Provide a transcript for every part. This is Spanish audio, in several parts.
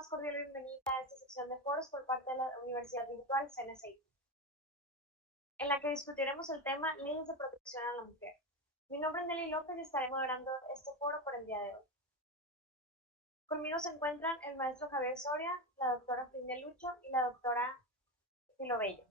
más cordial bienvenida a esta sección de foros por parte de la Universidad Virtual CNCI, en la que discutiremos el tema Leyes de Protección a la Mujer. Mi nombre es Nelly López y estaré moderando este foro por el día de hoy. Conmigo se encuentran el maestro Javier Soria, la doctora Frida Lucho y la doctora Filo Bello.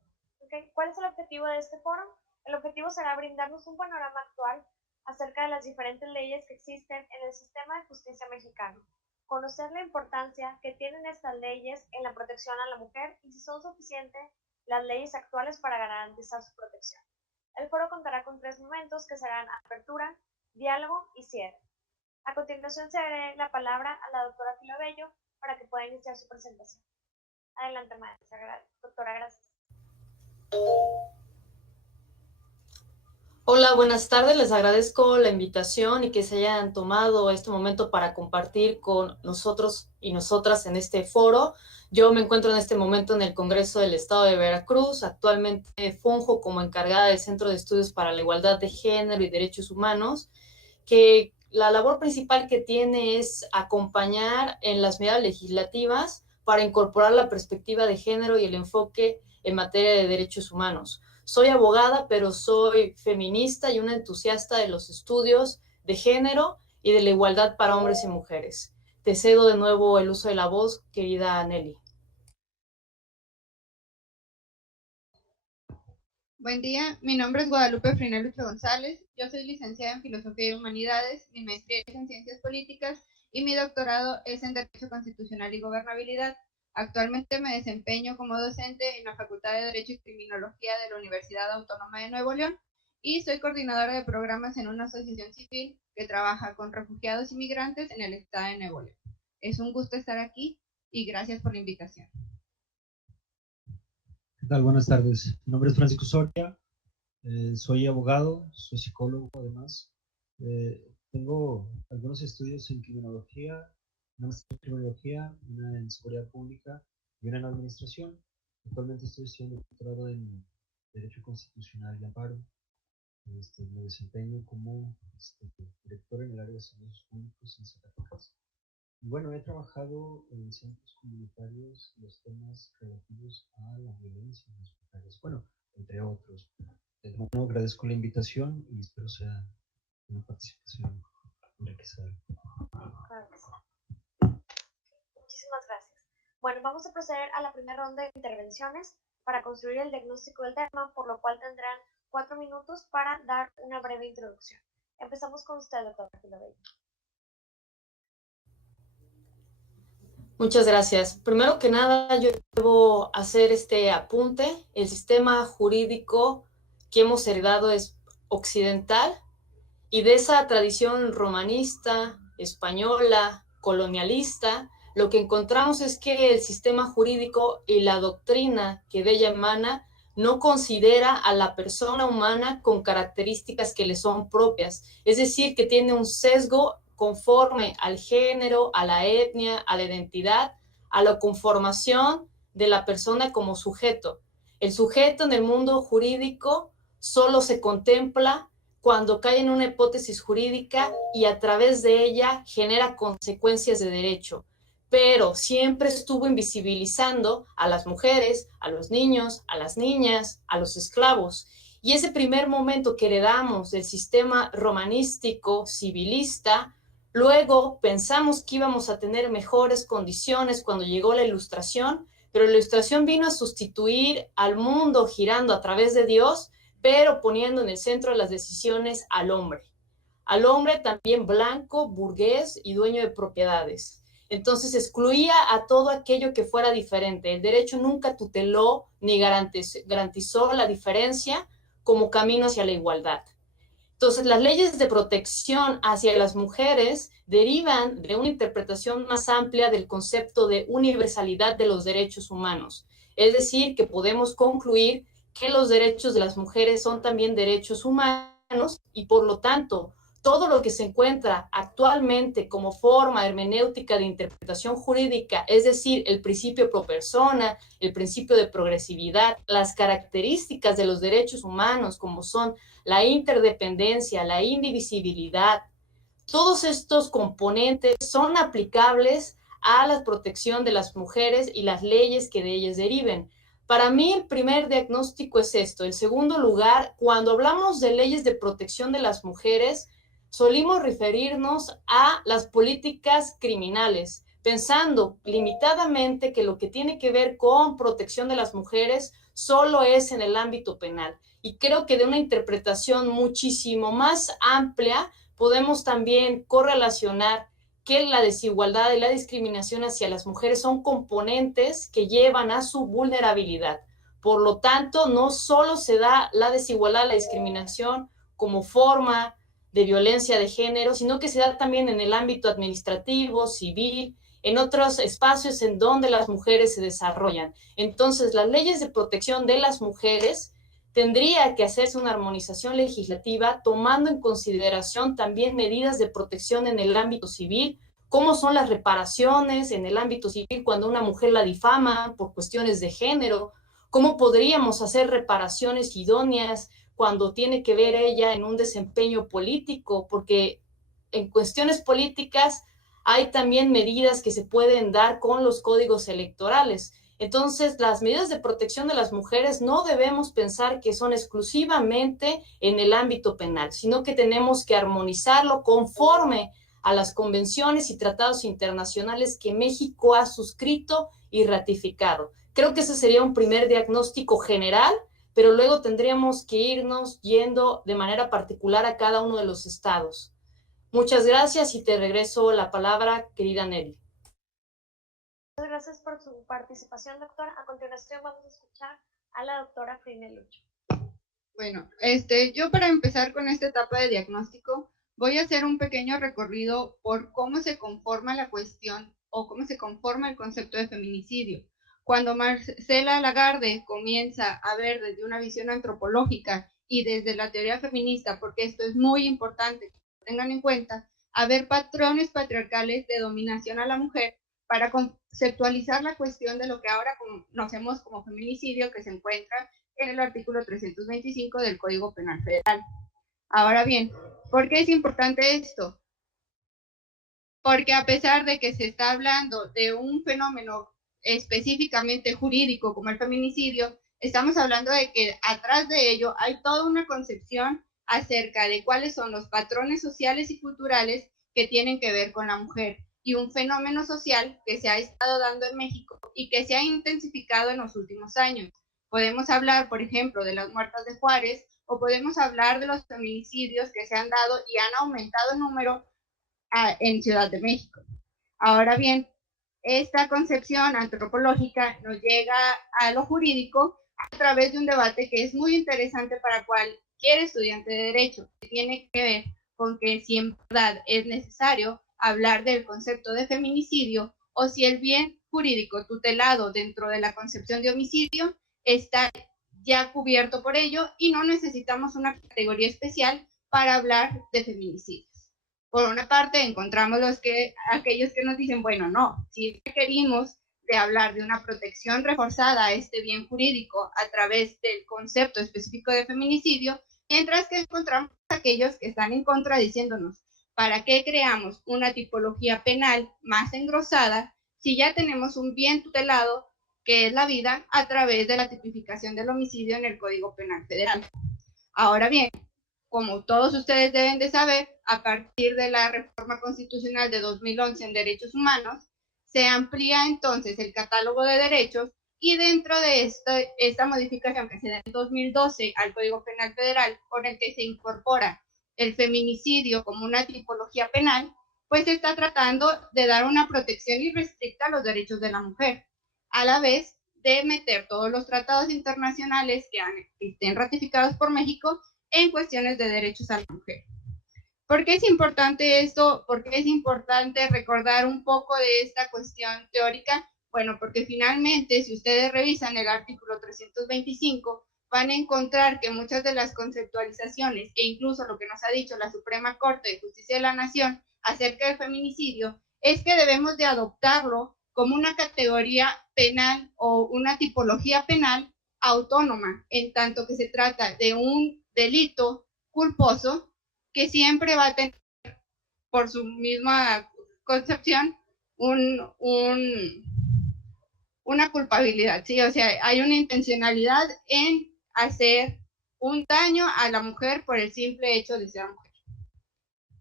¿Cuál es el objetivo de este foro? El objetivo será brindarnos un panorama actual acerca de las diferentes leyes que existen en el sistema de justicia mexicano, conocer la importancia que tienen estas leyes en la protección a la mujer y si son suficientes las leyes actuales para garantizar su protección. El foro contará con 3 momentos que serán apertura, diálogo y cierre. A continuación cederé la palabra a la doctora Filo Bello para que pueda iniciar su presentación. Adelante, maestra. Doctora, gracias. Hola, buenas tardes. Les agradezco la invitación y que se hayan tomado este momento para compartir con nosotros y nosotras en este foro. Yo me encuentro en este momento en el Congreso del Estado de Veracruz. Actualmente funjo como encargada del Centro de Estudios para la Igualdad de Género y Derechos Humanos, que la labor principal que tiene es acompañar en las medidas legislativas para incorporar la perspectiva de género y el enfoque en materia de derechos humanos. Soy abogada, pero soy feminista y una entusiasta de los estudios de género y de la igualdad para hombres y mujeres. Te cedo de nuevo el uso de la voz, querida Nelly. Buen día, mi nombre es Guadalupe Frida Lucho González, yo soy licenciada en Filosofía y Humanidades, mi maestría es en Ciencias Políticas y mi doctorado es en Derecho Constitucional y Gobernabilidad. Actualmente me desempeño como docente en la Facultad de Derecho y Criminología de la Universidad Autónoma de Nuevo León y soy coordinadora de programas en una asociación civil que trabaja con refugiados y migrantes en el estado de Nuevo León. Es un gusto estar aquí y gracias por la invitación. ¿Qué tal? Buenas tardes. Mi nombre es Francisco Soria, soy abogado, soy psicólogo además. Tengo algunos estudios en criminología, una maestría en criminología, una en seguridad pública y una en administración. Actualmente estoy estudiando un doctorado en Derecho Constitucional y Amparo. Me desempeño como director en el área de servicios públicos en Zacatecas. Y bueno, he trabajado en centros comunitarios los temas relativos a la violencia en las mujeres, bueno, entre otros. De nuevo agradezco la invitación y espero sea una participación enriquecedora. Claro que sí. Muchísimas gracias. Bueno, vamos a proceder a la primera ronda de intervenciones para construir el diagnóstico del tema, por lo cual tendrán 4 minutos para dar una breve introducción. Empezamos con usted, doctora Filo Bello. Muchas gracias. Primero que nada, yo debo hacer este apunte. El sistema jurídico que hemos heredado es occidental y de esa tradición romanista, española, colonialista, lo que encontramos es que el sistema jurídico y la doctrina que de ella emana no considera a la persona humana con características que le son propias, es decir, que tiene un sesgo conforme al género, a la etnia, a la identidad, a la conformación de la persona como sujeto. El sujeto en el mundo jurídico solo se contempla cuando cae en una hipótesis jurídica y a través de ella genera consecuencias de derecho, pero siempre estuvo invisibilizando a las mujeres, a los niños, a las niñas, a los esclavos. Y ese primer momento que heredamos del sistema romanístico, civilista, luego pensamos que íbamos a tener mejores condiciones cuando llegó la Ilustración, pero la Ilustración vino a sustituir al mundo girando a través de Dios, pero poniendo en el centro de las decisiones al hombre también blanco, burgués y dueño de propiedades. Entonces excluía a todo aquello que fuera diferente. El derecho nunca tuteló ni garantizó la diferencia como camino hacia la igualdad. Entonces, las leyes de protección hacia las mujeres derivan de una interpretación más amplia del concepto de universalidad de los derechos humanos. Es decir, que podemos concluir que los derechos de las mujeres son también derechos humanos y, por lo tanto, todo lo que se encuentra actualmente como forma hermenéutica de interpretación jurídica, es decir, el principio pro persona, el principio de progresividad, las características de los derechos humanos como son la interdependencia, la indivisibilidad, todos estos componentes son aplicables a la protección de las mujeres y las leyes que de ellas deriven. Para mí el primer diagnóstico es esto. En segundo lugar, cuando hablamos de leyes de protección de las mujeres, solimos referirnos a las políticas criminales, pensando limitadamente que lo que tiene que ver con protección de las mujeres solo es en el ámbito penal. Y creo que de una interpretación muchísimo más amplia podemos también correlacionar que la desigualdad y la discriminación hacia las mujeres son componentes que llevan a su vulnerabilidad. Por lo tanto, no solo se da la desigualdad, la discriminación como forma de violencia de género, sino que se da también en el ámbito administrativo, civil, en otros espacios en donde las mujeres se desarrollan. Entonces, las leyes de protección de las mujeres tendría que hacerse una armonización legislativa tomando en consideración también medidas de protección en el ámbito civil, cómo son las reparaciones en el ámbito civil cuando una mujer la difama por cuestiones de género, cómo podríamos hacer reparaciones idóneas cuando tiene que ver ella en un desempeño político, porque en cuestiones políticas hay también medidas que se pueden dar con los códigos electorales. Entonces, las medidas de protección de las mujeres no debemos pensar que son exclusivamente en el ámbito penal, sino que tenemos que armonizarlo conforme a las convenciones y tratados internacionales que México ha suscrito y ratificado. Creo que ese sería un primer diagnóstico general, pero luego tendríamos que irnos yendo de manera particular a cada uno de los estados. Muchas gracias y te regreso la palabra, querida Nelly. Muchas gracias por su participación, doctora. A continuación vamos a escuchar a la doctora Frina Lucho. Bueno, yo para empezar con esta etapa de diagnóstico, voy a hacer un pequeño recorrido por cómo se conforma la cuestión o cómo se conforma el concepto de feminicidio. Cuando Marcela Lagarde comienza a ver desde una visión antropológica y desde la teoría feminista, porque esto es muy importante que lo tengan en cuenta, a ver patrones patriarcales de dominación a la mujer para conceptualizar la cuestión de lo que ahora conocemos como feminicidio, que se encuentra en el artículo 325 del Código Penal Federal. Ahora bien, ¿por qué es importante esto? Porque a pesar de que se está hablando de un fenómeno específicamente jurídico como el feminicidio, estamos hablando de que atrás de ello hay toda una concepción acerca de cuáles son los patrones sociales y culturales que tienen que ver con la mujer y un fenómeno social que se ha estado dando en México y que se ha intensificado en los últimos años. Podemos hablar, por ejemplo, de las muertas de Juárez o podemos hablar de los feminicidios que se han dado y han aumentado en número en Ciudad de México. Ahora bien, esta concepción antropológica nos llega a lo jurídico a través de un debate que es muy interesante para cualquier estudiante de Derecho, que tiene que ver con que si en verdad es necesario hablar del concepto de feminicidio o si el bien jurídico tutelado dentro de la concepción de homicidio está ya cubierto por ello y no necesitamos una categoría especial para hablar de feminicidios. Por una parte, encontramos aquellos que nos dicen, bueno, no, si requerimos de hablar de una protección reforzada a este bien jurídico a través del concepto específico de feminicidio, mientras que encontramos aquellos que están en contra diciéndonos, ¿para qué creamos una tipología penal más engrosada si ya tenemos un bien tutelado que es la vida a través de la tipificación del homicidio en el Código Penal Federal? Ahora bien, como todos ustedes deben de saber, a partir de la reforma constitucional de 2011 en derechos humanos, se amplía entonces el catálogo de derechos y dentro de esta modificación que se da en 2012 al Código Penal Federal, con el que se incorpora el feminicidio como una tipología penal, pues se está tratando de dar una protección irrestricta a los derechos de la mujer, a la vez de meter todos los tratados internacionales que estén ratificados por México en cuestiones de derechos a la mujer. ¿Por qué es importante esto? ¿Por qué es importante recordar un poco de esta cuestión teórica? Bueno, porque finalmente, si ustedes revisan el artículo 325, van a encontrar que muchas de las conceptualizaciones e incluso lo que nos ha dicho la Suprema Corte de Justicia de la Nación acerca del feminicidio es que debemos de adoptarlo como una categoría penal o una tipología penal autónoma, en tanto que se trata de un delito culposo que siempre va a tener, por su misma concepción, una culpabilidad, ¿sí? O sea, hay una intencionalidad en hacer un daño a la mujer por el simple hecho de ser mujer.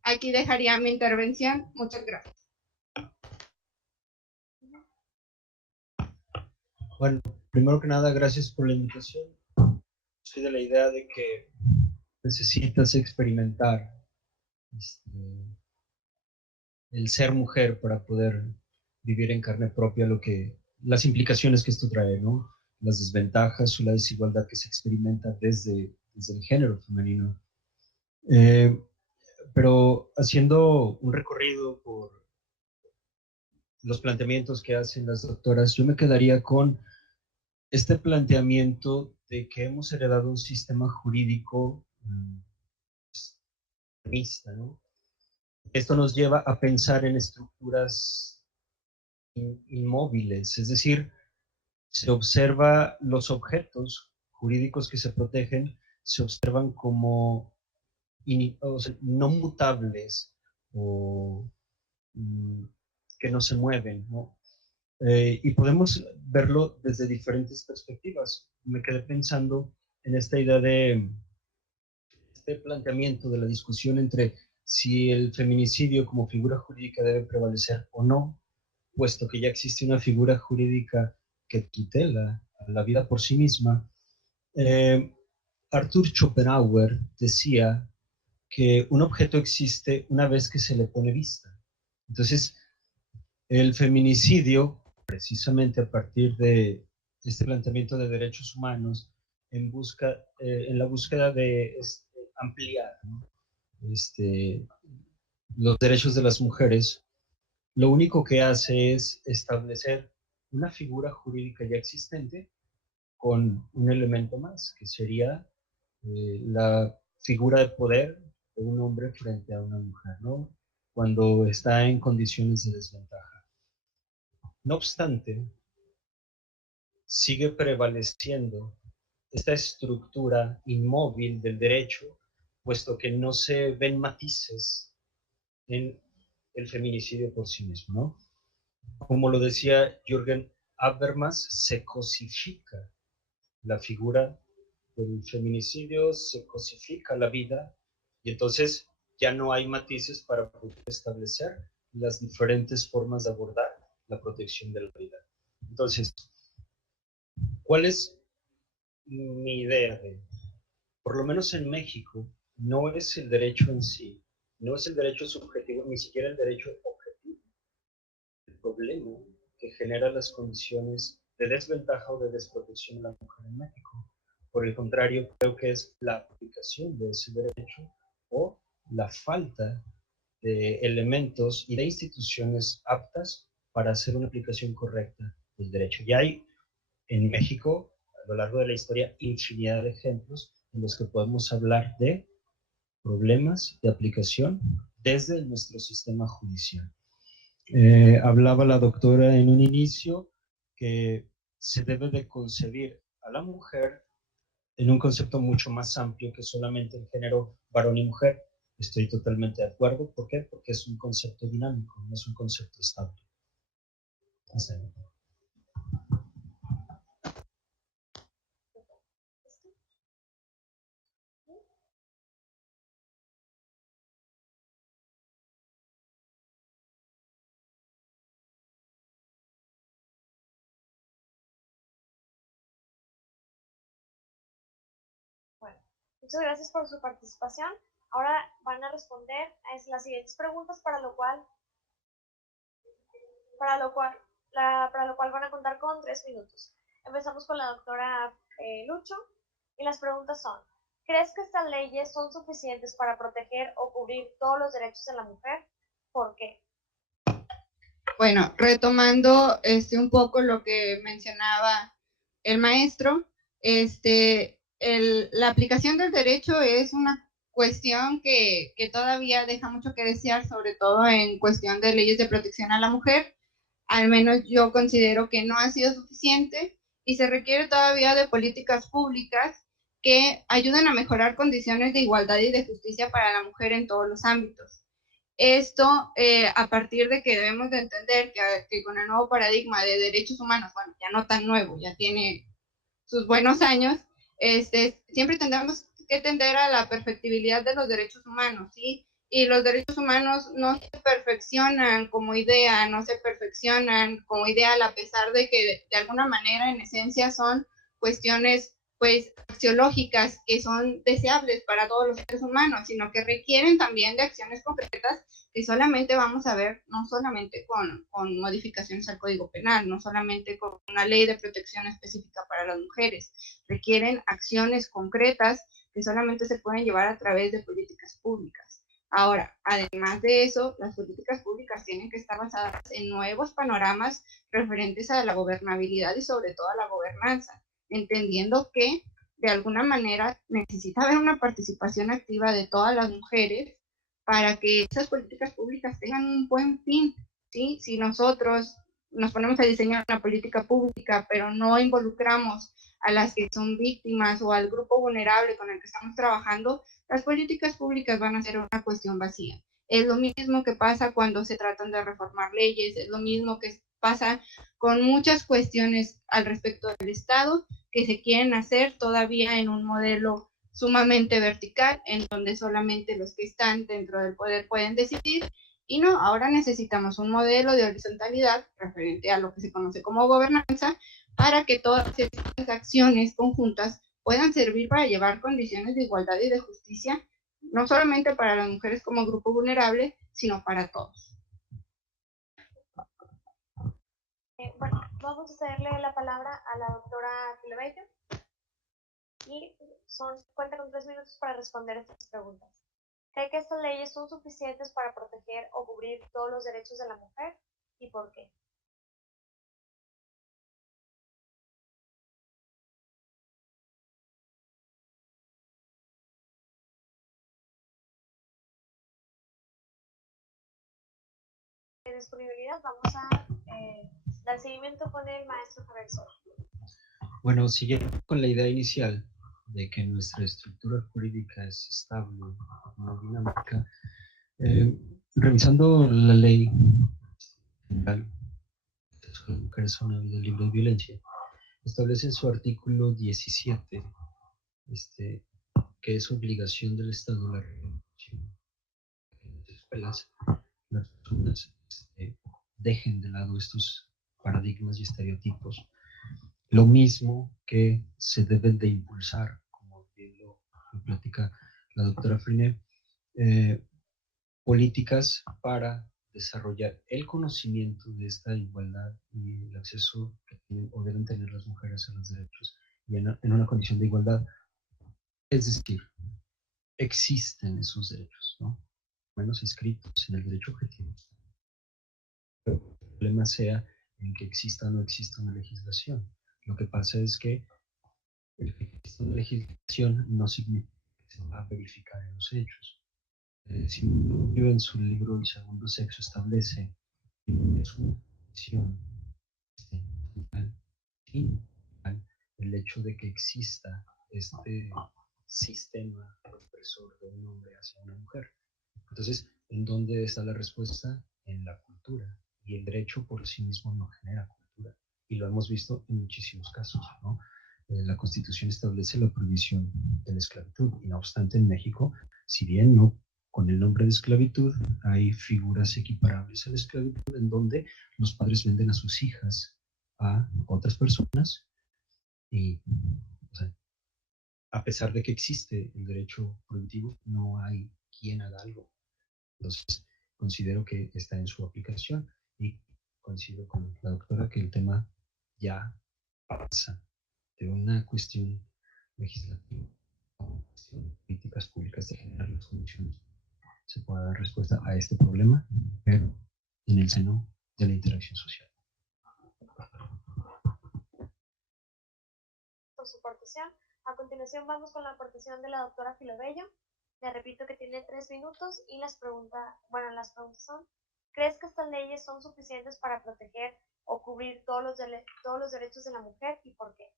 Aquí dejaría mi intervención. Muchas gracias. Bueno, primero que nada, gracias por la invitación. Soy de la idea de que necesitas experimentar el ser mujer para poder vivir en carne propia las implicaciones que esto trae, ¿no? Las desventajas o la desigualdad que se experimenta desde el género femenino. Pero haciendo un recorrido por los planteamientos que hacen las doctoras, yo me quedaría con este planteamiento de que hemos heredado un sistema jurídico mixta, ¿no? Esto nos lleva a pensar en estructuras inmóviles, es decir, se observa los objetos jurídicos que se protegen, se observan como o sea, no mutables o que no se mueven, ¿no? Y podemos verlo desde diferentes perspectivas. Me quedé pensando en esta idea de este planteamiento de la discusión entre si el feminicidio como figura jurídica debe prevalecer o no, puesto que ya existe una figura jurídica que tutela a la vida por sí misma. Arthur Schopenhauer decía que un objeto existe una vez que se le pone vista. Entonces, el feminicidio, precisamente a partir de este planteamiento de derechos humanos, en la búsqueda de ampliar, ¿no? Los derechos de las mujeres, lo único que hace es establecer una figura jurídica ya existente con un elemento más, que sería la figura de poder de un hombre frente a una mujer, ¿no? Cuando está en condiciones de desventaja. No obstante, sigue prevaleciendo esta estructura inmóvil del derecho, puesto que no se ven matices en el feminicidio por sí mismo, ¿no? Como lo decía Jürgen Habermas, se cosifica la figura del feminicidio, se cosifica la vida, y entonces ya no hay matices para poder establecer las diferentes formas de abordar la protección de la vida. Entonces, ¿cuál es mi idea? Por lo menos en México, no es el derecho en sí, no es el derecho subjetivo, ni siquiera el derecho objetivo, el problema que genera las condiciones de desventaja o de desprotección de la mujer en México. Por el contrario, creo que es la aplicación de ese derecho o la falta de elementos y de instituciones aptas para hacer una aplicación correcta del derecho. Y hay en México, a lo largo de la historia, infinidad de ejemplos en los que podemos hablar de problemas de aplicación desde nuestro sistema judicial. Hablaba la doctora en un inicio que se debe de concebir a la mujer en un concepto mucho más amplio que solamente el género varón y mujer. Estoy totalmente de acuerdo. ¿Por qué? Porque es un concepto dinámico, no es un concepto estable. Hasta luego. Bueno, muchas gracias por su participación. Ahora van a responder a las siguientes preguntas, para lo cual van a contar con 3 minutos. Empezamos con la doctora Lucho, y las preguntas son: ¿crees que estas leyes son suficientes para proteger o cubrir todos los derechos de la mujer? ¿Por qué? Bueno, retomando un poco lo que mencionaba el maestro, la aplicación del derecho es una cuestión que todavía deja mucho que desear, sobre todo en cuestión de leyes de protección a la mujer. Al menos yo considero que no ha sido suficiente y se requiere todavía de políticas públicas que ayuden a mejorar condiciones de igualdad y de justicia para la mujer en todos los ámbitos. Esto a partir de que debemos de entender que con el nuevo paradigma de derechos humanos, bueno, ya no tan nuevo, ya tiene sus buenos años, siempre tendremos que tender a la perfectibilidad de los derechos humanos, ¿sí? Y los derechos humanos no se perfeccionan como idea, no se perfeccionan como ideal, a pesar de que de alguna manera, en esencia, son cuestiones, pues, axiológicas que son deseables para todos los seres humanos, sino que requieren también de acciones concretas que solamente vamos a ver, no solamente con modificaciones al Código Penal, no solamente con una ley de protección específica para las mujeres, requieren acciones concretas que solamente se pueden llevar a través de políticas públicas. Ahora, además de eso, las políticas públicas tienen que estar basadas en nuevos panoramas referentes a la gobernabilidad y sobre todo a la gobernanza, entendiendo que de alguna manera necesita haber una participación activa de todas las mujeres para que esas políticas públicas tengan un buen fin, ¿sí? Si nosotros nos ponemos a diseñar una política pública, pero no involucramos a las que son víctimas o al grupo vulnerable con el que estamos trabajando, las políticas públicas van a ser una cuestión vacía. Es lo mismo que pasa cuando se tratan de reformar leyes, es lo mismo que pasa con muchas cuestiones al respecto del Estado que se quieren hacer todavía en un modelo sumamente vertical, en donde solamente los que están dentro del poder pueden decidir, y no, ahora necesitamos un modelo de horizontalidad referente a lo que se conoce como gobernanza, para que todas estas acciones conjuntas puedan servir para llevar condiciones de igualdad y de justicia, no solamente para las mujeres como grupo vulnerable, sino para todos. Bueno, vamos a cederle la palabra a la doctora Filobello y cuenta con 3 minutos para responder estas preguntas. ¿Cree que estas leyes son suficientes para proteger o cubrir todos los derechos de la mujer y por qué? De disponibilidad, vamos a dar seguimiento con el maestro Javier Soto. Bueno, siguiendo con la idea inicial de que nuestra estructura jurídica es estable, no dinámica, revisando la ley general de las mujeres son una vida libre de violencia, establece en su artículo 17 que es obligación del Estado la reproducción en las escuelas, las personas dejen de lado estos paradigmas y estereotipos. Lo mismo que se deben de impulsar, como bien lo platica la doctora Friné, políticas para desarrollar el conocimiento de esta igualdad y el acceso que tienen o deben tener las mujeres a los derechos y en una condición de igualdad. Es decir, existen esos derechos, ¿no? Menos inscritos en el derecho objetivo. Pero el problema sea en que exista o no exista una legislación. Lo que pasa es que el que exista una legislación no significa que se va a verificar en los hechos. Si uno en su libro El segundo sexo establece que es una condición el hecho de que exista este sistema opresor de un hombre hacia una mujer. Entonces, ¿en dónde está la respuesta? En la cultura. Y el derecho por sí mismo no genera cultura. Y lo hemos visto en muchísimos casos, ¿no? La Constitución establece la prohibición de la esclavitud. Y no obstante, en México, si bien no con el nombre de esclavitud, hay figuras equiparables a la esclavitud en donde los padres venden a sus hijas a otras personas y, o sea, a pesar de que existe el derecho prohibitivo, no hay quien haga algo. Entonces, considero que está en su aplicación y coincido con la doctora que el tema ya pasa de una cuestión legislativa a una cuestión de políticas públicas de generar las condiciones. Se puede dar respuesta a este problema, pero en el seno de la interacción social. Por su aportación. A continuación vamos con la aportación de la doctora Filobello. Le repito que tiene 3 minutos y las preguntas son, ¿crees que estas leyes son suficientes para proteger o cubrir todos los derechos de la mujer y por qué?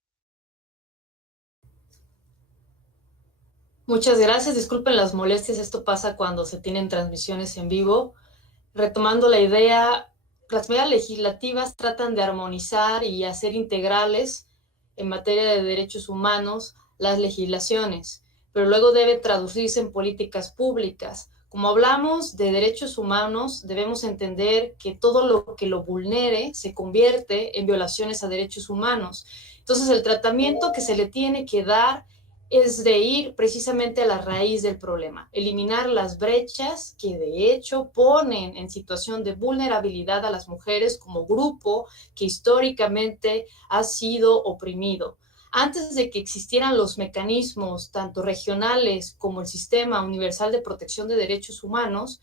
Muchas gracias, disculpen las molestias, esto pasa cuando se tienen transmisiones en vivo. Retomando la idea, las medidas legislativas tratan de armonizar y hacer integrales en materia de derechos humanos las legislaciones, pero luego debe traducirse en políticas públicas. Como hablamos de derechos humanos, debemos entender que todo lo que lo vulnere se convierte en violaciones a derechos humanos. Entonces, el tratamiento que se le tiene que dar es de ir precisamente a la raíz del problema, eliminar las brechas que de hecho ponen en situación de vulnerabilidad a las mujeres como grupo que históricamente ha sido oprimido. Antes de que existieran los mecanismos tanto regionales como el Sistema Universal de Protección de Derechos Humanos,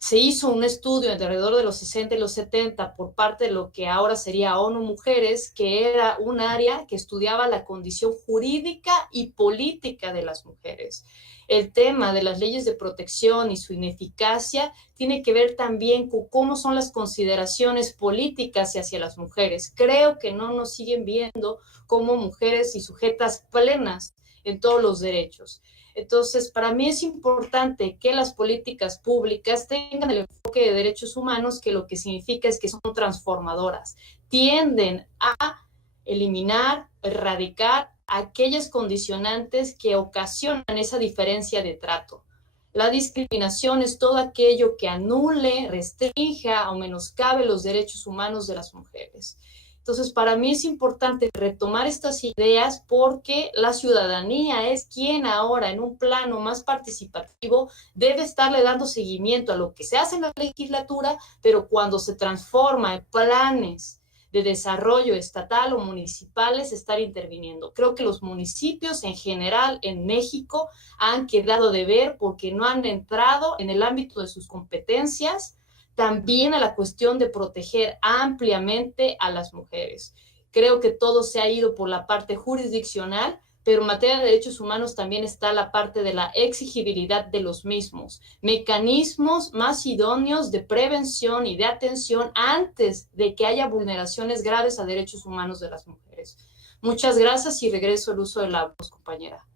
se hizo un estudio alrededor de los 60 y los 70 por parte de lo que ahora sería ONU Mujeres, que era un área que estudiaba la condición jurídica y política de las mujeres. El tema de las leyes de protección y su ineficacia tiene que ver también con cómo son las consideraciones políticas hacia las mujeres. Creo que no nos siguen viendo como mujeres y sujetas plenas en todos los derechos. Entonces, para mí es importante que las políticas públicas tengan el enfoque de derechos humanos, que lo que significa es que son transformadoras. Tienden a eliminar, erradicar aquellas condicionantes que ocasionan esa diferencia de trato. La discriminación es todo aquello que anule, restrinja o menoscabe los derechos humanos de las mujeres. Entonces, para mí es importante retomar estas ideas porque la ciudadanía es quien ahora, en un plano más participativo, debe estarle dando seguimiento a lo que se hace en la legislatura, pero cuando se transforma en planes de desarrollo estatal o municipales, estar interviniendo. Creo que los municipios en general en México han quedado de ver porque no han entrado en el ámbito de sus competencias también a la cuestión de proteger ampliamente a las mujeres. Creo que todo se ha ido por la parte jurisdiccional, pero en materia de derechos humanos también está la parte de la exigibilidad de los mismos, mecanismos más idóneos de prevención y de atención antes de que haya vulneraciones graves a derechos humanos de las mujeres. Muchas gracias y regreso el uso de la voz, compañera.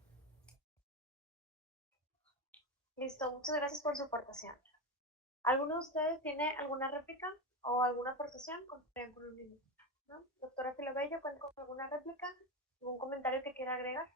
Listo, muchas gracias por su aportación. ¿Alguno de ustedes tiene alguna réplica o alguna aportación? Contarían con un minuto, ¿no? Doctora Filobello, ¿cuenta con alguna réplica? ¿Algún comentario que quiera agregar?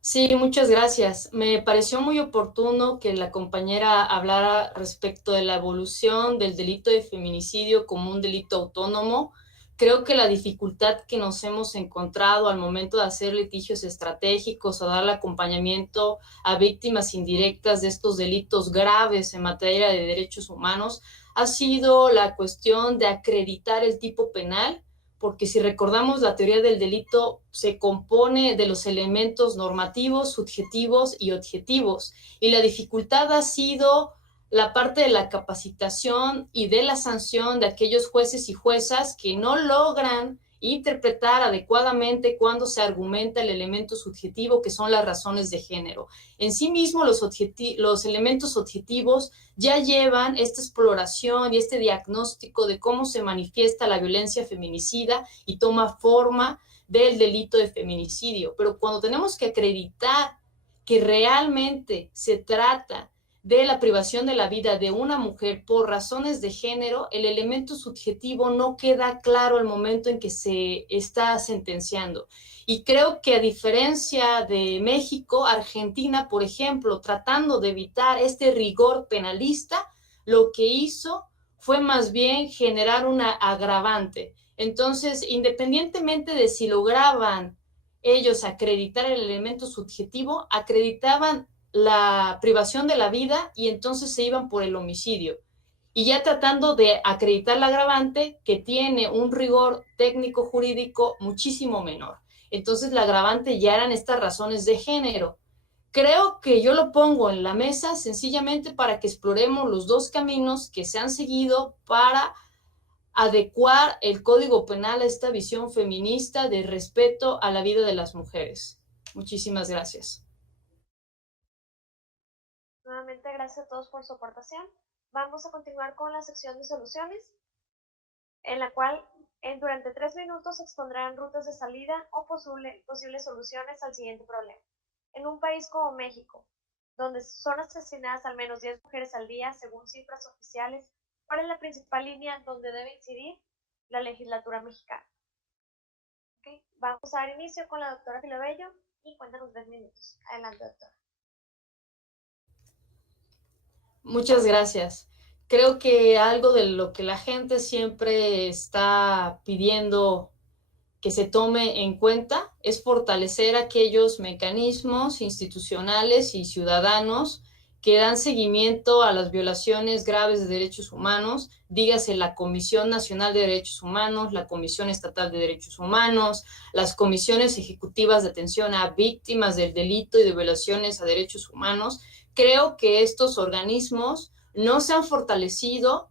Sí, muchas gracias. Me pareció muy oportuno que la compañera hablara respecto de la evolución del delito de feminicidio como un delito autónomo. Creo que la dificultad que nos hemos encontrado al momento de hacer litigios estratégicos o darle acompañamiento a víctimas indirectas de estos delitos graves en materia de derechos humanos ha sido la cuestión de acreditar el tipo penal, porque si recordamos la teoría del delito se compone de los elementos normativos, subjetivos y objetivos, y la dificultad ha sido la parte de la capacitación y de la sanción de aquellos jueces y juezas que no logran interpretar adecuadamente cuando se argumenta el elemento subjetivo, que son las razones de género. En sí mismo, los elementos objetivos ya llevan esta exploración y este diagnóstico de cómo se manifiesta la violencia feminicida y toma forma del delito de feminicidio. Pero cuando tenemos que acreditar que realmente se trata de la privación de la vida de una mujer por razones de género, el elemento subjetivo no queda claro al momento en que se está sentenciando. Y creo que a diferencia de México, Argentina, por ejemplo, tratando de evitar este rigor penalista, lo que hizo fue más bien generar una agravante. Entonces, independientemente de si lograban ellos acreditar el elemento subjetivo, acreditaban la privación de la vida y entonces se iban por el homicidio. Y ya tratando de acreditar la agravante que tiene un rigor técnico jurídico muchísimo menor. Entonces la agravante ya eran estas razones de género. Creo que yo lo pongo en la mesa sencillamente para que exploremos los dos caminos que se han seguido para adecuar el Código Penal a esta visión feminista de respeto a la vida de las mujeres. Muchísimas gracias. Nuevamente, gracias a todos por su aportación. Vamos a continuar con la sección de soluciones. en la cual durante 3 minutos expondrán rutas de salida o posibles soluciones al siguiente problema. En un país como México, donde son asesinadas al menos 10 mujeres al día, según cifras oficiales, ¿cuál es la principal línea donde debe incidir la legislatura mexicana? Okay. Vamos a dar inicio con la doctora Filobello y cuéntanos 3 minutos. Adelante, doctora. Muchas gracias. Creo que algo de lo que la gente siempre está pidiendo que se tome en cuenta es fortalecer aquellos mecanismos institucionales y ciudadanos que dan seguimiento a las violaciones graves de derechos humanos, dígase la Comisión Nacional de Derechos Humanos, la Comisión Estatal de Derechos Humanos, las comisiones ejecutivas de atención a víctimas del delito y de violaciones a derechos humanos. Creo que estos organismos no se han fortalecido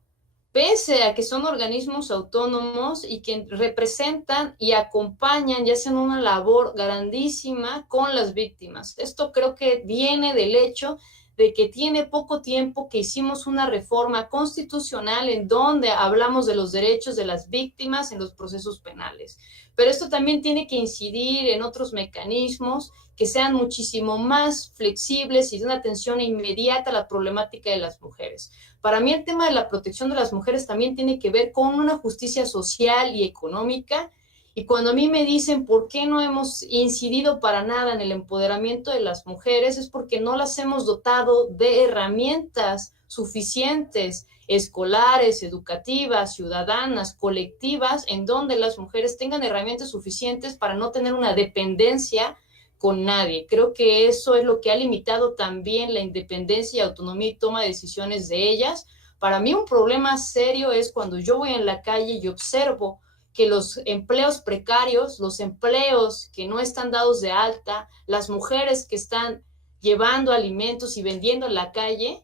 pese a que son organismos autónomos y que representan y acompañan y hacen una labor grandísima con las víctimas. Esto creo que viene del hecho de que tiene poco tiempo que hicimos una reforma constitucional en donde hablamos de los derechos de las víctimas en los procesos penales. Pero esto también tiene que incidir en otros mecanismos que sean muchísimo más flexibles y de una atención inmediata a la problemática de las mujeres. Para mí el tema de la protección de las mujeres también tiene que ver con una justicia social y económica. Y cuando a mí me dicen por qué no hemos incidido para nada en el empoderamiento de las mujeres, es porque no las hemos dotado de herramientas suficientes, escolares, educativas, ciudadanas, colectivas, en donde las mujeres tengan herramientas suficientes para no tener una dependencia con nadie. Creo que eso es lo que ha limitado también la independencia y autonomía y toma de decisiones de ellas. Para mí un problema serio es cuando yo voy en la calle y observo que los empleos precarios, los empleos que no están dados de alta, las mujeres que están llevando alimentos y vendiendo en la calle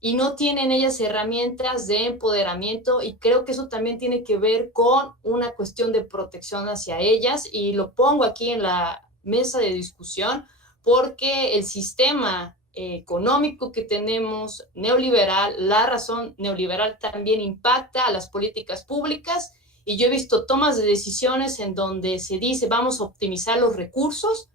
y no tienen ellas herramientas de empoderamiento, y creo que eso también tiene que ver con una cuestión de protección hacia ellas, y lo pongo aquí en la mesa de discusión porque el sistema económico que tenemos neoliberal, la razón neoliberal también impacta a las políticas públicas, y yo he visto tomas de decisiones en donde se dice vamos a optimizar los recursos,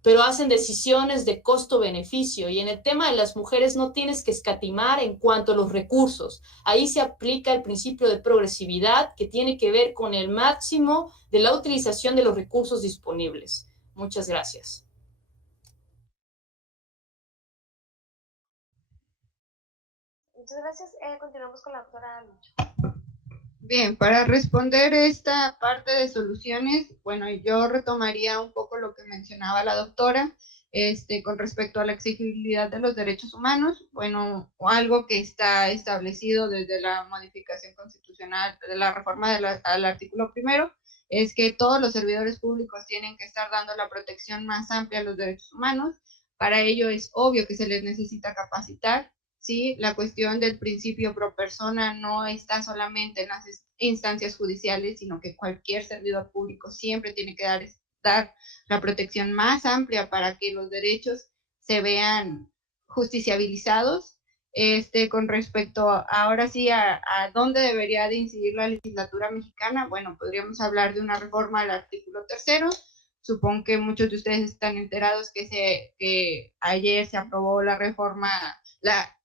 pero hacen decisiones de costo-beneficio, y en el tema de las mujeres no tienes que escatimar en cuanto a los recursos. Ahí se aplica el principio de progresividad que tiene que ver con el máximo de la utilización de los recursos disponibles. Muchas gracias. Muchas gracias. Continuamos con la doctora Lucho. Bien, para responder esta parte de soluciones, bueno, yo retomaría un poco lo que mencionaba la doctora, con respecto a la exigibilidad de los derechos humanos. Bueno, algo que está establecido desde la modificación constitucional de la reforma al artículo 1 es que todos los servidores públicos tienen que estar dando la protección más amplia a los derechos humanos. Para ello es obvio que se les necesita capacitar. ¿Sí? La cuestión del principio pro persona no está solamente en las instancias judiciales, sino que cualquier servidor público siempre tiene que dar la protección más amplia para que los derechos se vean justiciabilizados. Con respecto ahora sí a dónde debería de incidir la legislatura mexicana, bueno, podríamos hablar de una reforma al artículo 3. Supongo que muchos de ustedes están enterados que ayer se aprobó la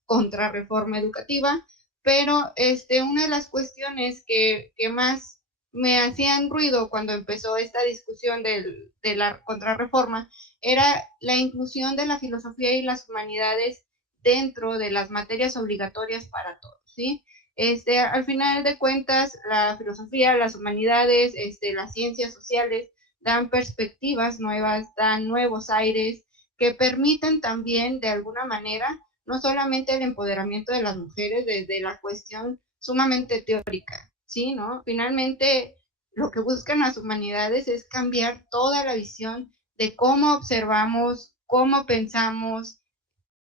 contrarreforma educativa, pero una de las cuestiones que más me hacían ruido cuando empezó esta discusión de la contrarreforma era la inclusión de la filosofía y las humanidades dentro de las materias obligatorias para todos, ¿sí? Al final de cuentas, la filosofía, las humanidades, las ciencias sociales dan perspectivas nuevas, dan nuevos aires que permiten también de alguna manera no solamente el empoderamiento de las mujeres desde la cuestión sumamente teórica, ¿sí? ¿No? Finalmente, lo que buscan las humanidades es cambiar toda la visión de cómo observamos, cómo pensamos,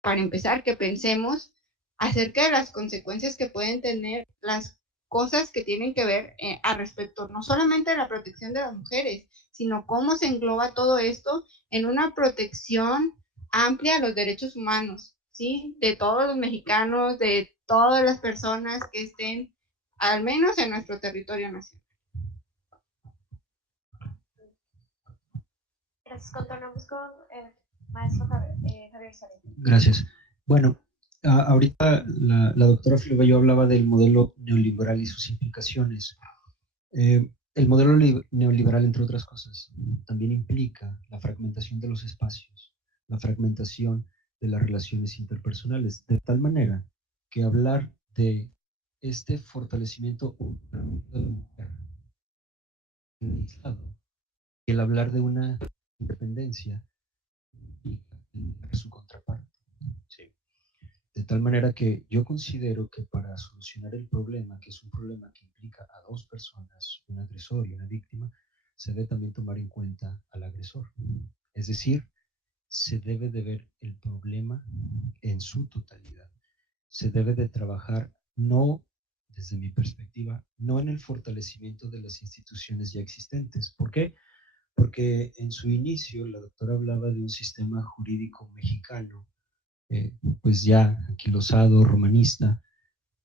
para empezar, que pensemos acerca de las consecuencias que pueden tener las cosas que tienen que ver a respecto no solamente de la protección de las mujeres, sino cómo se engloba todo esto en una protección amplia a los derechos humanos, ¿sí? De todos los mexicanos, de todas las personas que estén al menos en nuestro territorio nacional. Gracias. Continuamos con el maestro Javier Sarín. Gracias. Bueno, ahorita la doctora Filobello hablaba del modelo neoliberal y sus implicaciones. El modelo neoliberal, entre otras cosas, también implica la fragmentación de los espacios, la fragmentación de las relaciones interpersonales, de tal manera que hablar de este fortalecimiento y el hablar de una independencia y su contraparte. Sí. De tal manera que yo considero que para solucionar el problema, que es un problema que implica a dos personas, un agresor y una víctima, se debe también tomar en cuenta al agresor. Es decir, se debe de ver el problema en su totalidad. Se debe de trabajar no, desde mi perspectiva, no en el fortalecimiento de las instituciones ya existentes. ¿Por qué? Porque en su inicio la doctora hablaba de un sistema jurídico mexicano, pues ya anquilosado, romanista,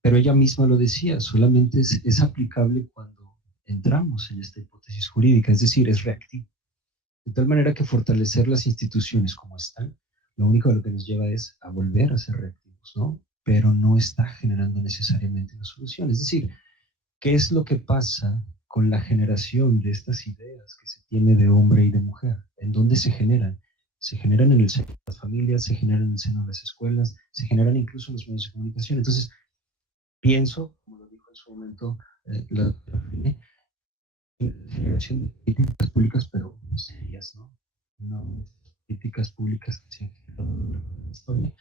pero ella misma lo decía, solamente es aplicable cuando entramos en esta hipótesis jurídica, es decir, es reactivo. De tal manera que fortalecer las instituciones como están, lo único a lo que nos lleva es a volver a ser reactivos, ¿no? Pero no está generando necesariamente una solución. Es decir, ¿qué es lo que pasa con la generación de estas ideas que se tiene de hombre y de mujer? ¿En dónde se generan? Se generan en el seno de las familias, se generan en el seno de las escuelas, se generan incluso en los medios de comunicación. Entonces, pienso, como lo dijo en su momento la doctora Frine, generación de políticas públicas, pero serias, ¿no? No políticas públicas que se han generado en la historia,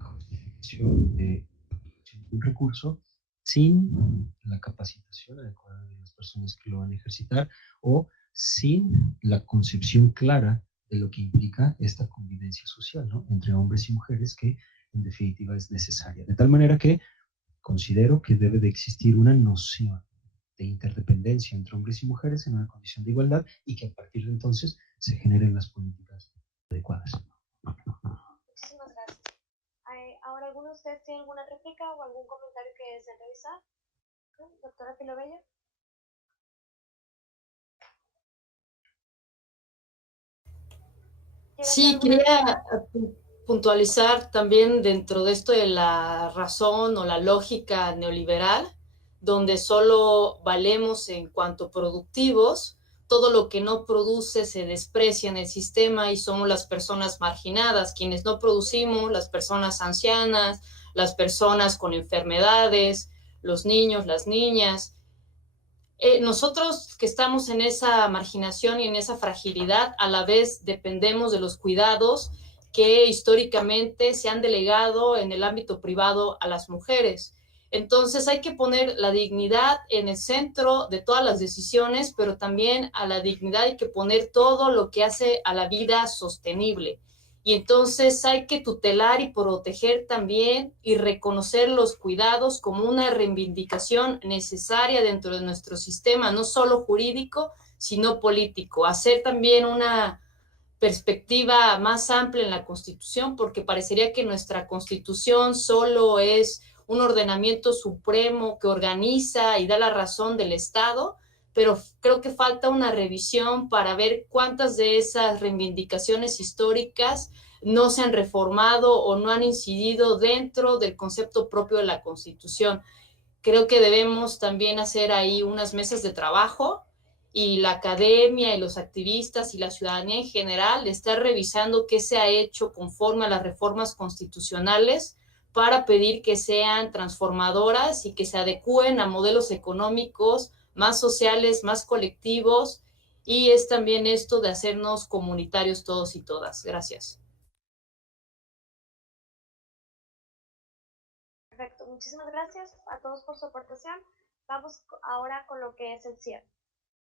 justificación de un recurso sin la capacitación adecuada de las personas que lo van a ejercitar o sin la concepción clara de lo que implica esta convivencia social, ¿no? Entre hombres y mujeres, que en definitiva es necesaria. De tal manera que considero que debe de existir una noción de interdependencia entre hombres y mujeres en una condición de igualdad y que a partir de entonces se generen las políticas adecuadas. Muchísimas gracias. Ahora, ¿alguno de ustedes tiene alguna réplica o algún comentario que deseen revisar? Doctora Filobello. Sí, quería puntualizar también dentro de esto de la razón o la lógica neoliberal, donde solo valemos en cuanto productivos, todo lo que no produce se desprecia en el sistema y somos las personas marginadas, quienes no producimos, las personas ancianas, las personas con enfermedades, los niños, las niñas. Nosotros que estamos en esa marginación y en esa fragilidad, a la vez dependemos de los cuidados que históricamente se han delegado en el ámbito privado a las mujeres. Entonces hay que poner la dignidad en el centro de todas las decisiones, pero también a la dignidad hay que poner todo lo que hace a la vida sostenible. Y entonces hay que tutelar y proteger también y reconocer los cuidados como una reivindicación necesaria dentro de nuestro sistema, no solo jurídico, sino político. Hacer también una perspectiva más amplia en la Constitución, porque parecería que nuestra Constitución solo es un ordenamiento supremo que organiza y da la razón del Estado, pero creo que falta una revisión para ver cuántas de esas reivindicaciones históricas no se han reformado o no han incidido dentro del concepto propio de la Constitución. Creo que debemos también hacer ahí unas mesas de trabajo y la academia y los activistas y la ciudadanía en general estar revisando qué se ha hecho conforme a las reformas constitucionales para pedir que sean transformadoras y que se adecúen a modelos económicos más sociales, más colectivos, y es también esto de hacernos comunitarios todos y todas. Gracias. Perfecto, muchísimas gracias a todos por su aportación. Vamos ahora con lo que es el cierre.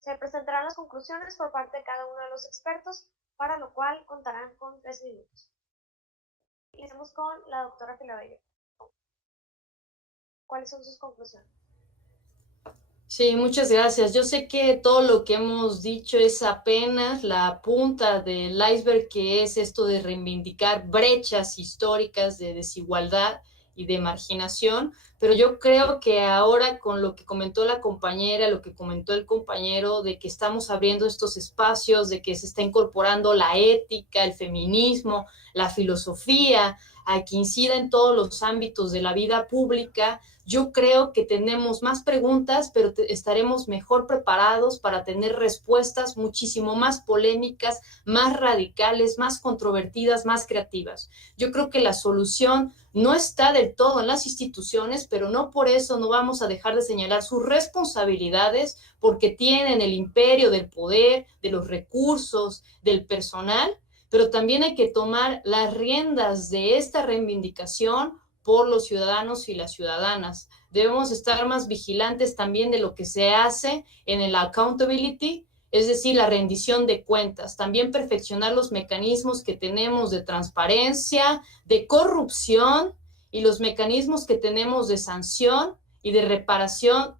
Se presentarán las conclusiones por parte de cada uno de los expertos, para lo cual contarán con 3 minutos. Iniciamos con la doctora Filobello. ¿Cuáles son sus conclusiones? Sí, muchas gracias. Yo sé que todo lo que hemos dicho es apenas la punta del iceberg, que es esto de reivindicar brechas históricas de desigualdad y de marginación, pero yo creo que ahora con lo que comentó la compañera, lo que comentó el compañero, de que estamos abriendo estos espacios, de que se está incorporando la ética, el feminismo, la filosofía, a que incida en todos los ámbitos de la vida pública, yo creo que tenemos más preguntas, pero estaremos mejor preparados para tener respuestas muchísimo más polémicas, más radicales, más controvertidas, más creativas. Yo creo que la solución no está del todo en las instituciones, pero no por eso no vamos a dejar de señalar sus responsabilidades, porque tienen el imperio del poder, de los recursos, del personal, pero también hay que tomar las riendas de esta reivindicación por los ciudadanos y las ciudadanas. Debemos estar más vigilantes también de lo que se hace en el accountability, es decir, la rendición de cuentas. También perfeccionar los mecanismos que tenemos de transparencia, de corrupción y los mecanismos que tenemos de sanción y de reparación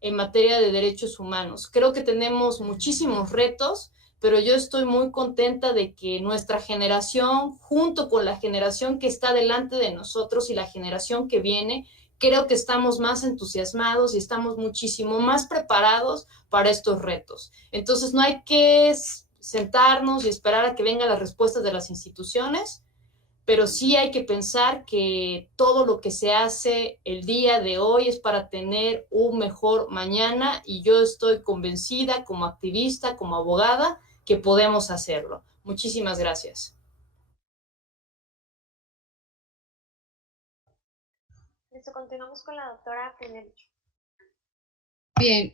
en materia de derechos humanos. Creo que tenemos muchísimos retos, pero yo estoy muy contenta de que nuestra generación, junto con la generación que está delante de nosotros y la generación que viene, creo que estamos más entusiasmados y estamos muchísimo más preparados para estos retos. Entonces no hay que sentarnos y esperar a que vengan las respuestas de las instituciones, pero sí hay que pensar que todo lo que se hace el día de hoy es para tener un mejor mañana, y yo estoy convencida como activista, como abogada, que podemos hacerlo. Muchísimas gracias. Listo, continuamos con la doctora Prinelucho. Bien,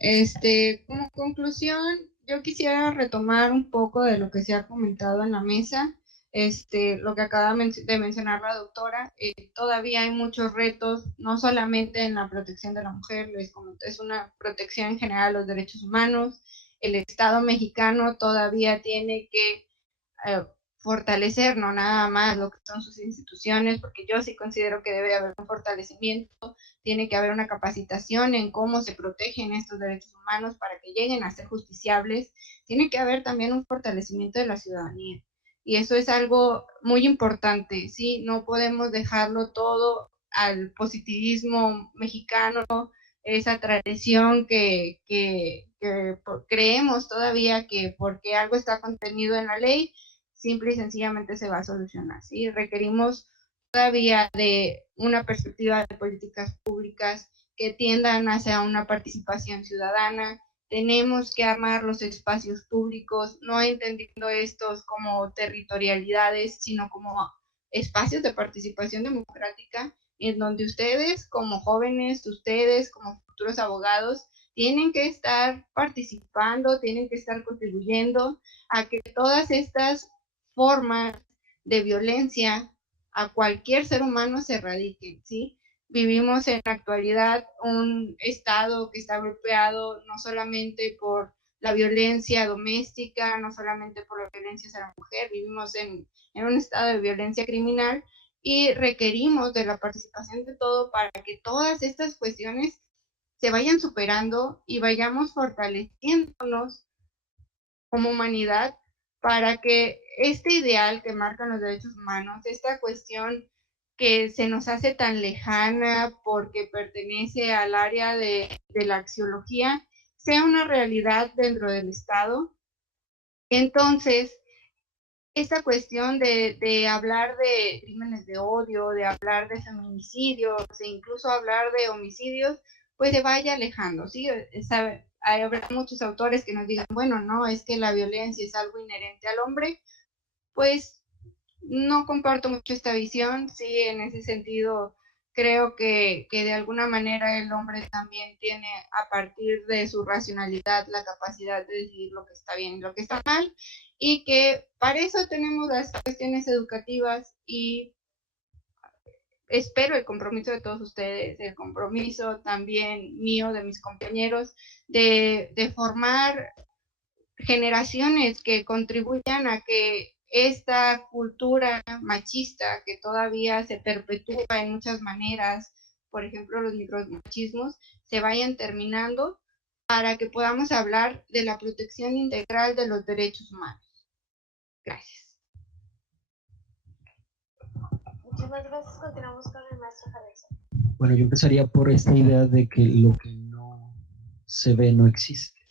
como conclusión, yo quisiera retomar un poco de lo que se ha comentado en la mesa, lo que acaba de mencionar la doctora. Todavía hay muchos retos, no solamente en la protección de la mujer, les comenté, es una protección en general de los derechos humanos. El Estado mexicano todavía tiene que fortalecer, no nada más lo que son sus instituciones, porque yo sí considero que debe haber un fortalecimiento, tiene que haber una capacitación en cómo se protegen estos derechos humanos para que lleguen a ser justiciables, tiene que haber también un fortalecimiento de la ciudadanía, y eso es algo muy importante, ¿sí? No podemos dejarlo todo al positivismo mexicano, esa tradición que creemos todavía que porque algo está contenido en la ley, simple y sencillamente se va a solucionar, ¿sí? Requerimos todavía de una perspectiva de políticas públicas que tiendan hacia una participación ciudadana. Tenemos que armar los espacios públicos, no entendiendo estos como territorialidades, sino como espacios de participación democrática, en donde ustedes como jóvenes, ustedes como futuros abogados, tienen que estar participando, tienen que estar contribuyendo a que todas estas formas de violencia a cualquier ser humano se erradiquen, ¿sí? Vivimos en la actualidad un estado que está golpeado no solamente por la violencia doméstica, no solamente por la violencia hacia la mujer, vivimos en un estado de violencia criminal, y requerimos de la participación de todo para que todas estas cuestiones se vayan superando y vayamos fortaleciéndonos como humanidad para que este ideal que marcan los derechos humanos, esta cuestión que se nos hace tan lejana porque pertenece al área de la axiología, sea una realidad dentro del Estado. Entonces, esta cuestión de hablar de crímenes de odio, de hablar de feminicidios, e incluso hablar de homicidios, pues se vaya alejando, ¿sí? Habrá muchos autores que nos digan, bueno, no, es que la violencia es algo inherente al hombre. Pues no comparto mucho esta visión, sí, en ese sentido creo que de alguna manera el hombre también tiene, a partir de su racionalidad, la capacidad de decidir lo que está bien y lo que está mal, y que para eso tenemos las cuestiones educativas, y espero el compromiso de todos ustedes, el compromiso también mío, de mis compañeros, de formar generaciones que contribuyan a que esta cultura machista que todavía se perpetúa en muchas maneras, por ejemplo los micromachismos, se vayan terminando, para que podamos hablar de la protección integral de los derechos humanos. Gracias. Muchísimas gracias. Continuamos con el maestro Javier. Bueno, yo empezaría por esta idea de que lo que no se ve no existe.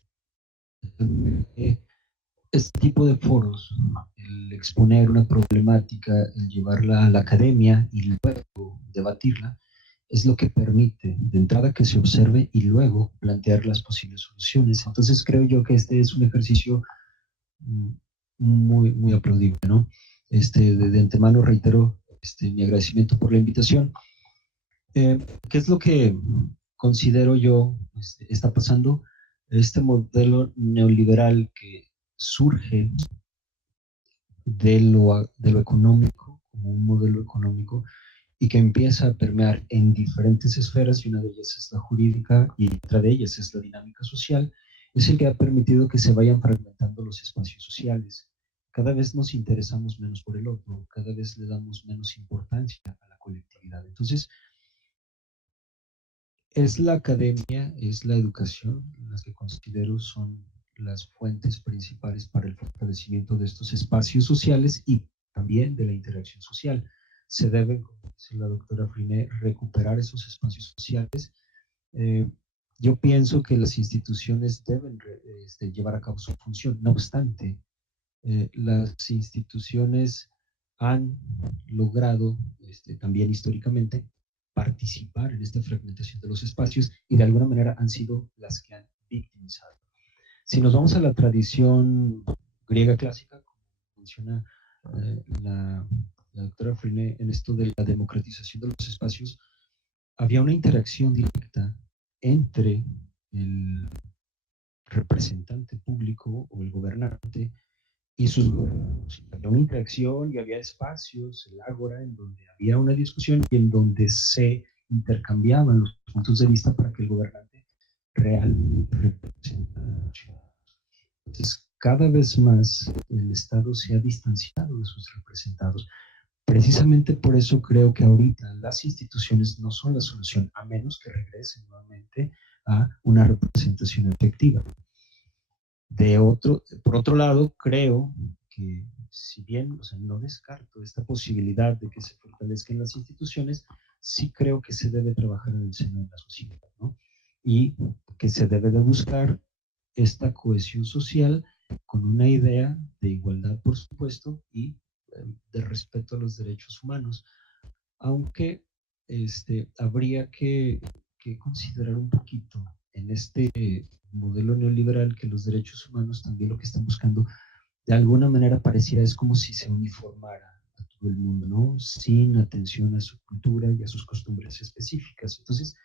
Este tipo de foros, el exponer una problemática, el llevarla a la academia y luego debatirla, es lo que permite de entrada que se observe y luego plantear las posibles soluciones. Entonces creo yo que este es un ejercicio muy aplaudible, ¿no? De antemano reitero mi agradecimiento por la invitación. ¿Qué es lo que considero yo está pasando? Este modelo neoliberal que surge de lo económico, como un modelo económico, y que empieza a permear en diferentes esferas, y una de ellas es la jurídica, y otra de ellas es la dinámica social, es el que ha permitido que se vayan fragmentando los espacios sociales. Cada vez nos interesamos menos por el otro, cada vez le damos menos importancia a la colectividad. Entonces, es la academia, es la educación, las que considero son las fuentes principales para el fortalecimiento de estos espacios sociales y también de la interacción social. Se debe, como dice la doctora Friné, recuperar esos espacios sociales. Yo pienso que las instituciones deben llevar a cabo su función. No obstante, las instituciones han logrado también históricamente participar en esta fragmentación de los espacios y de alguna manera han sido las que han victimizado. Si nos vamos a la tradición griega clásica, como menciona la doctora Friné en esto de la democratización de los espacios, había una interacción directa entre el representante público o el gobernante y sus gobiernos. Había una interacción y había espacios, el ágora, en donde había una discusión y en donde se intercambiaban los puntos de vista para que el gobernante realmente representara a los ciudadanos. Entonces, cada vez más el Estado se ha distanciado de sus representados. Precisamente por eso creo que ahorita las instituciones no son la solución, a menos que regresen nuevamente a una representación efectiva. Por otro lado, creo que si bien no descarto esta posibilidad de que se fortalezcan las instituciones, sí creo que se debe trabajar en el seno de la sociedad, ¿no? Y que se debe de buscar esta cohesión social con una idea de igualdad, por supuesto, y de respeto a los derechos humanos. Aunque habría que considerar un poquito en este modelo neoliberal que los derechos humanos también lo que están buscando de alguna manera pareciera es como si se uniformara a todo el mundo, ¿no? Sin atención a su cultura y a sus costumbres específicas. Entonces,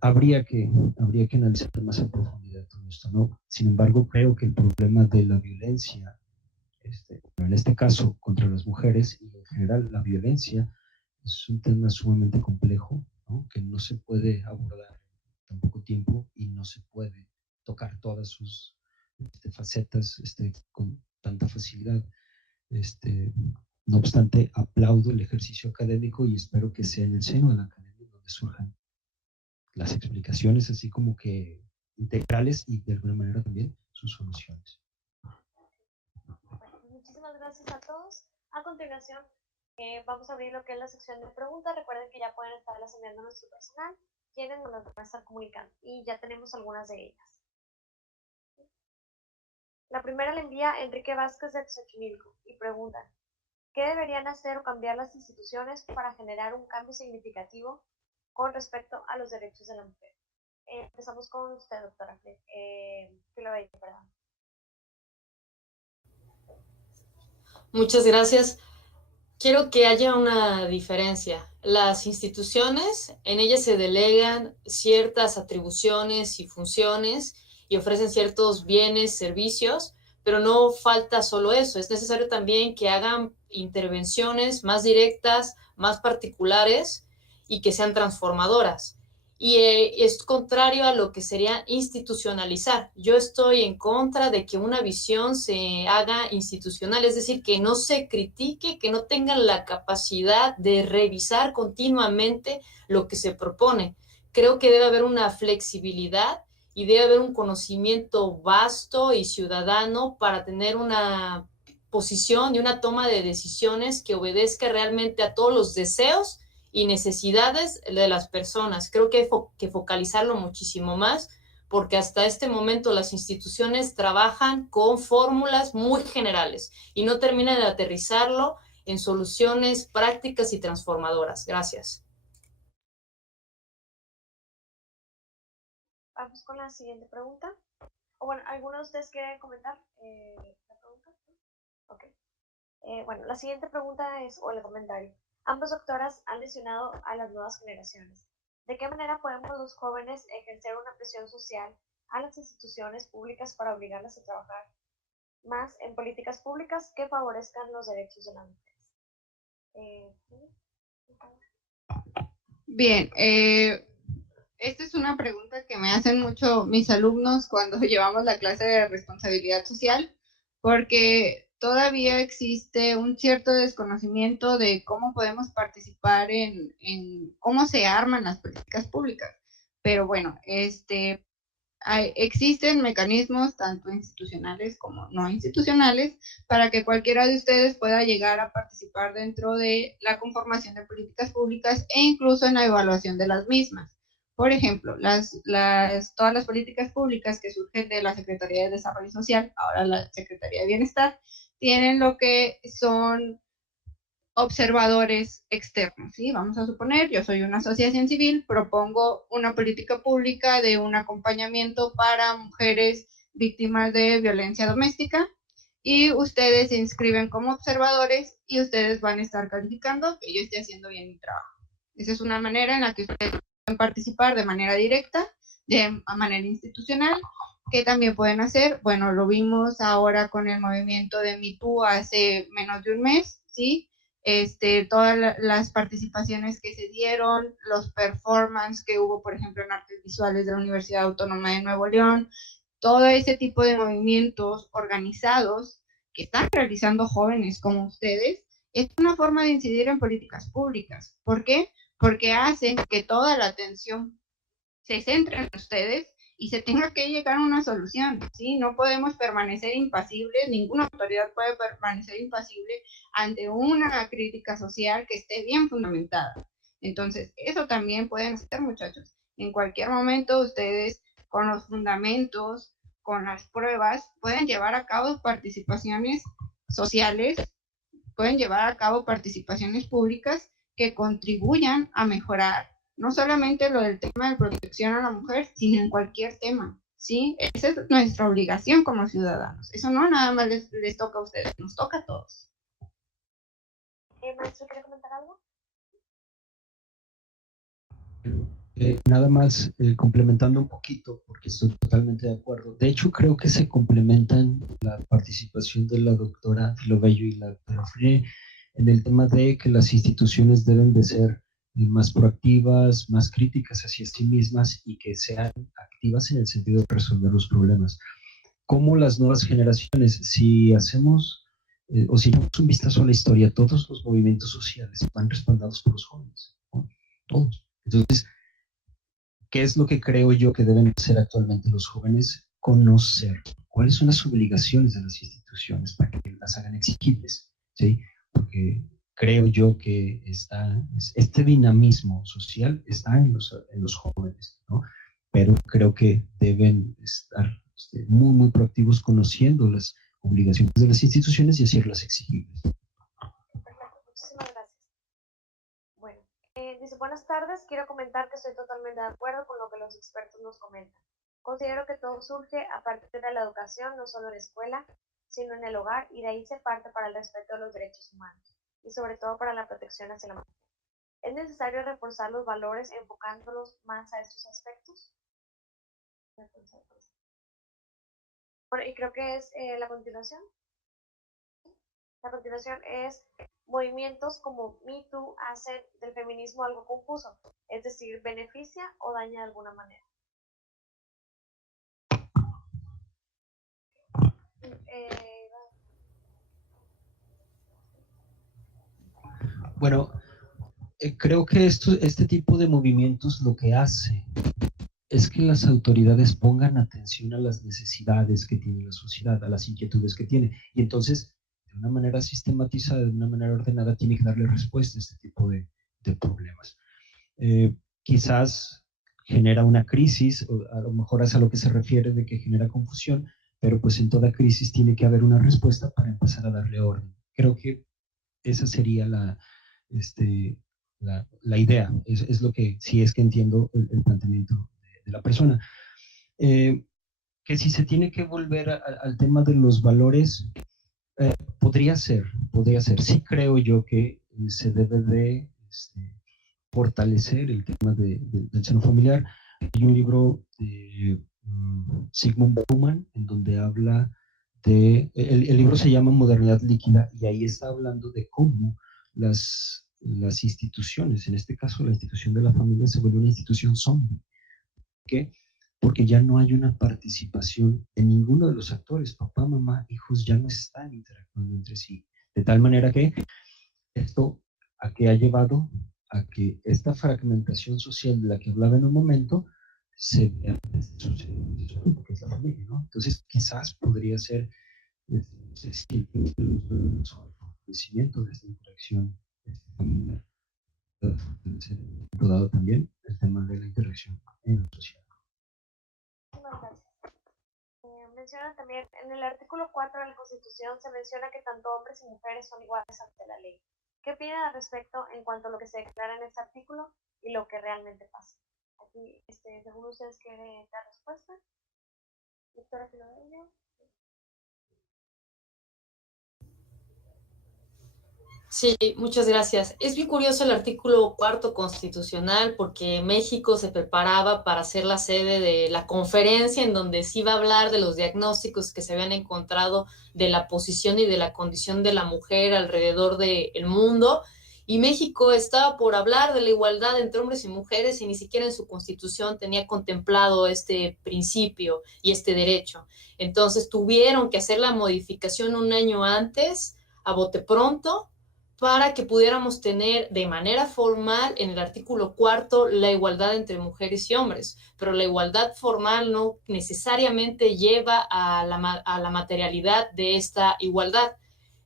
habría que analizar más en profundidad todo esto, ¿no? Sin embargo, creo que el problema de la violencia, en este caso contra las mujeres y en general la violencia, es un tema sumamente complejo, ¿no? Que no se puede abordar en tan poco tiempo y no se puede tocar todas sus facetas con tanta facilidad. No obstante, aplaudo el ejercicio académico y espero que sea en el seno de la academia donde surjan las explicaciones así como que integrales y de alguna manera también sus soluciones. Bueno, muchísimas gracias a todos. A continuación, vamos a abrir lo que es la sección de preguntas. Recuerden que ya pueden estarlas enviando a nuestro personal, quienes nos las van a estar comunicando. Y ya tenemos algunas de ellas. La primera la envía Enrique Vázquez de Xochimilco y pregunta: ¿qué deberían hacer o cambiar las instituciones para generar un cambio significativo con respecto a los derechos de la mujer? Empezamos con usted, doctora. Perdón. Muchas gracias. Quiero que haya una diferencia. Las instituciones, en ellas se delegan ciertas atribuciones y funciones y ofrecen ciertos bienes, servicios, pero no falta solo eso. Es necesario también que hagan intervenciones más directas, más particulares y que sean transformadoras. Y es contrario a lo que sería institucionalizar. Yo estoy en contra de que una visión se haga institucional, es decir, que no se critique, que no tengan la capacidad de revisar continuamente lo que se propone. Creo que debe haber una flexibilidad y debe haber un conocimiento vasto y ciudadano para tener una posición y una toma de decisiones que obedezca realmente a todos los deseos y necesidades de las personas. Creo que hay que focalizarlo muchísimo más, porque hasta este momento las instituciones trabajan con fórmulas muy generales y no terminan de aterrizarlo en soluciones prácticas y transformadoras. Gracias. Vamos con la siguiente pregunta. O bueno, ¿alguno de ustedes quiere comentar la pregunta? Ok. Bueno, la siguiente pregunta es, o el comentario. Ambas doctoras han mencionado a las nuevas generaciones. ¿De qué manera podemos los jóvenes ejercer una presión social a las instituciones públicas para obligarlas a trabajar más en políticas públicas que favorezcan los derechos de las mujeres? Bien, esta es una pregunta que me hacen mucho mis alumnos cuando llevamos la clase de responsabilidad social, porque todavía existe un cierto desconocimiento de cómo podemos participar en cómo se arman las políticas públicas. Pero bueno, existen mecanismos tanto institucionales como no institucionales para que cualquiera de ustedes pueda llegar a participar dentro de la conformación de políticas públicas e incluso en la evaluación de las mismas. Por ejemplo, todas las políticas públicas que surgen de la Secretaría de Desarrollo Social, ahora la Secretaría de Bienestar, tienen lo que son observadores externos, ¿sí? Vamos a suponer, yo soy una asociación civil, propongo una política pública de un acompañamiento para mujeres víctimas de violencia doméstica y ustedes se inscriben como observadores y ustedes van a estar calificando que yo esté haciendo bien mi trabajo. Esa es una manera en la que ustedes pueden participar de manera directa, de manera institucional, que también pueden hacer, bueno, lo vimos ahora con el movimiento de Me Too hace menos de un mes, ¿sí? Todas las participaciones que se dieron, los performances que hubo, por ejemplo, en artes visuales de la Universidad Autónoma de Nuevo León, todo ese tipo de movimientos organizados que están realizando jóvenes como ustedes, es una forma de incidir en políticas públicas. ¿Por qué? Porque hacen que toda la atención se centre en ustedes y se tenga que llegar a una solución, ¿sí? No podemos permanecer impasibles, ninguna autoridad puede permanecer impasible ante una crítica social que esté bien fundamentada. Entonces, eso también pueden hacer, muchachos. En cualquier momento ustedes, con los fundamentos, con las pruebas, pueden llevar a cabo participaciones sociales, pueden llevar a cabo participaciones públicas que contribuyan a mejorar no solamente lo del tema de protección a la mujer, sino en cualquier tema, ¿sí? Esa es nuestra obligación como ciudadanos. Eso no nada más les toca a ustedes, nos toca a todos. Maestro, ¿quiere comentar algo? Nada más complementando un poquito, porque estoy totalmente de acuerdo. De hecho, creo que se complementan la participación de la doctora Filobello y la doctora Freire en el tema de que las instituciones deben de ser más proactivas, más críticas hacia sí mismas y que sean activas en el sentido de resolver los problemas. Como las nuevas generaciones, si hacemos o si echamos un vistazo a la historia, todos los movimientos sociales van respaldados por los jóvenes, ¿no? Todos. Entonces, ¿qué es lo que creo yo que deben hacer actualmente los jóvenes? Conocer cuáles son las obligaciones de las instituciones para que las hagan exigibles, ¿sí? Porque creo yo que este dinamismo social está en los jóvenes, ¿no? Pero creo que deben estar muy, muy proactivos conociendo las obligaciones de las instituciones y hacerlas exigibles. Perfecto, muchísimas gracias. Bueno, dice, buenas tardes, quiero comentar que estoy totalmente de acuerdo con lo que los expertos nos comentan. Considero que todo surge a partir de la educación, no solo en la escuela, sino en el hogar, y de ahí se parte para el respeto de los derechos humanos, y sobre todo para la protección hacia la mujer. ¿Es necesario reforzar los valores enfocándolos más a estos aspectos? Bueno, y creo que es la continuación. La continuación es, movimientos como Me Too hacen del feminismo algo confuso, es decir, beneficia o daña de alguna manera. Bueno, creo que este tipo de movimientos lo que hace es que las autoridades pongan atención a las necesidades que tiene la sociedad, a las inquietudes que tiene. Y entonces de una manera sistematizada, de una manera ordenada, tiene que darle respuesta a este tipo de problemas. Quizás genera una crisis, o a lo mejor es a lo que se refiere de que genera confusión, pero pues en toda crisis tiene que haber una respuesta para empezar a darle orden. Creo que esa sería la idea, es lo que, si es que entiendo el planteamiento de la persona. Que si se tiene que volver al tema de los valores, podría ser. Sí creo yo que se debe de fortalecer el tema del seno familiar. Hay un libro de Sigmund Bauman en donde habla el libro se llama Modernidad Líquida y ahí está hablando de cómo las instituciones, en este caso la institución de la familia, se vuelve una institución zombie. ¿Por qué? Porque ya no hay una participación en ninguno de los actores, papá, mamá, hijos ya no están interactuando entre sí, de tal manera que esto a qué ha llevado a que esta fragmentación social de la que hablaba en un momento se vea porque es la familia, ¿no? Entonces quizás podría ser el fortalecimiento de esta interacción familiar, dado también el tema de la interacción en la sociedad. Muchas gracias. Menciona también, en el artículo 4 de la Constitución se menciona que tanto hombres y mujeres son iguales ante la ley. ¿Qué opina al respecto en cuanto a lo que se declara en este artículo y lo que realmente pasa? Aquí, según ustedes, ¿quiere dar respuesta? Doctora Filodelio. Sí, muchas gracias. Es bien curioso el artículo 4 constitucional porque México se preparaba para ser la sede de la conferencia en donde se iba a hablar de los diagnósticos que se habían encontrado de la posición y de la condición de la mujer alrededor del mundo. Y México estaba por hablar de la igualdad entre hombres y mujeres y ni siquiera en su constitución tenía contemplado este principio y este derecho. Entonces tuvieron que hacer la modificación un año antes, a bote pronto, para que pudiéramos tener de manera formal en el artículo 4 la igualdad entre mujeres y hombres, pero la igualdad formal no necesariamente lleva a la materialidad de esta igualdad.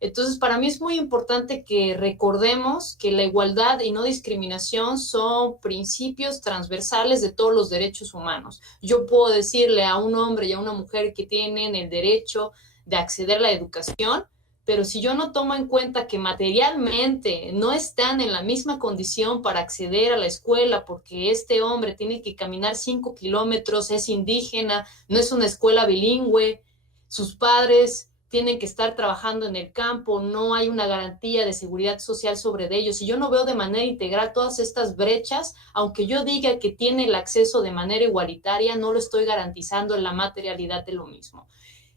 Entonces, para mí es muy importante que recordemos que la igualdad y no discriminación son principios transversales de todos los derechos humanos. Yo puedo decirle a un hombre y a una mujer que tienen el derecho de acceder a la educación, pero si yo no tomo en cuenta que materialmente no están en la misma condición para acceder a la escuela, porque este hombre tiene que caminar 5 kilómetros, es indígena, no es una escuela bilingüe, sus padres tienen que estar trabajando en el campo, no hay una garantía de seguridad social sobre ellos. Si yo no veo de manera integral todas estas brechas, aunque yo diga que tiene el acceso de manera igualitaria, no lo estoy garantizando en la materialidad de lo mismo.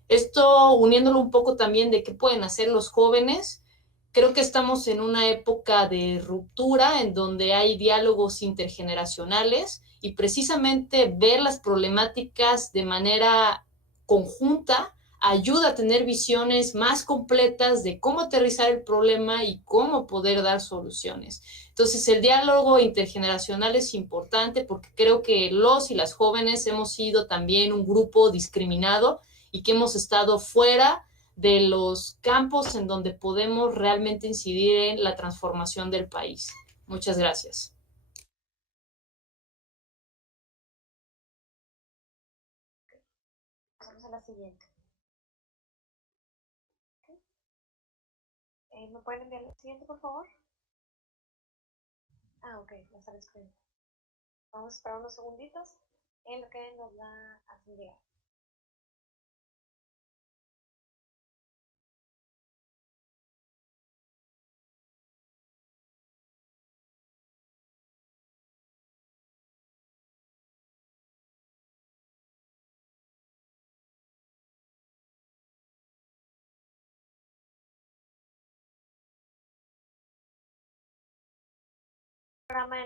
Esto uniéndolo un poco también de qué pueden hacer los jóvenes. Creo que estamos en una época de ruptura en donde hay diálogos intergeneracionales y precisamente ver las problemáticas de manera conjunta ayuda a tener visiones más completas de cómo aterrizar el problema y cómo poder dar soluciones. Entonces, el diálogo intergeneracional es importante porque creo que los y las jóvenes hemos sido también un grupo discriminado y que hemos estado fuera de los campos en donde podemos realmente incidir en la transformación del país. Muchas gracias. Pasamos a la siguiente. ¿Me pueden enviar la siguiente, por favor? Ah, ok, ya está escrito. Vamos a esperar unos segunditos en lo que nos va a llegar. Programa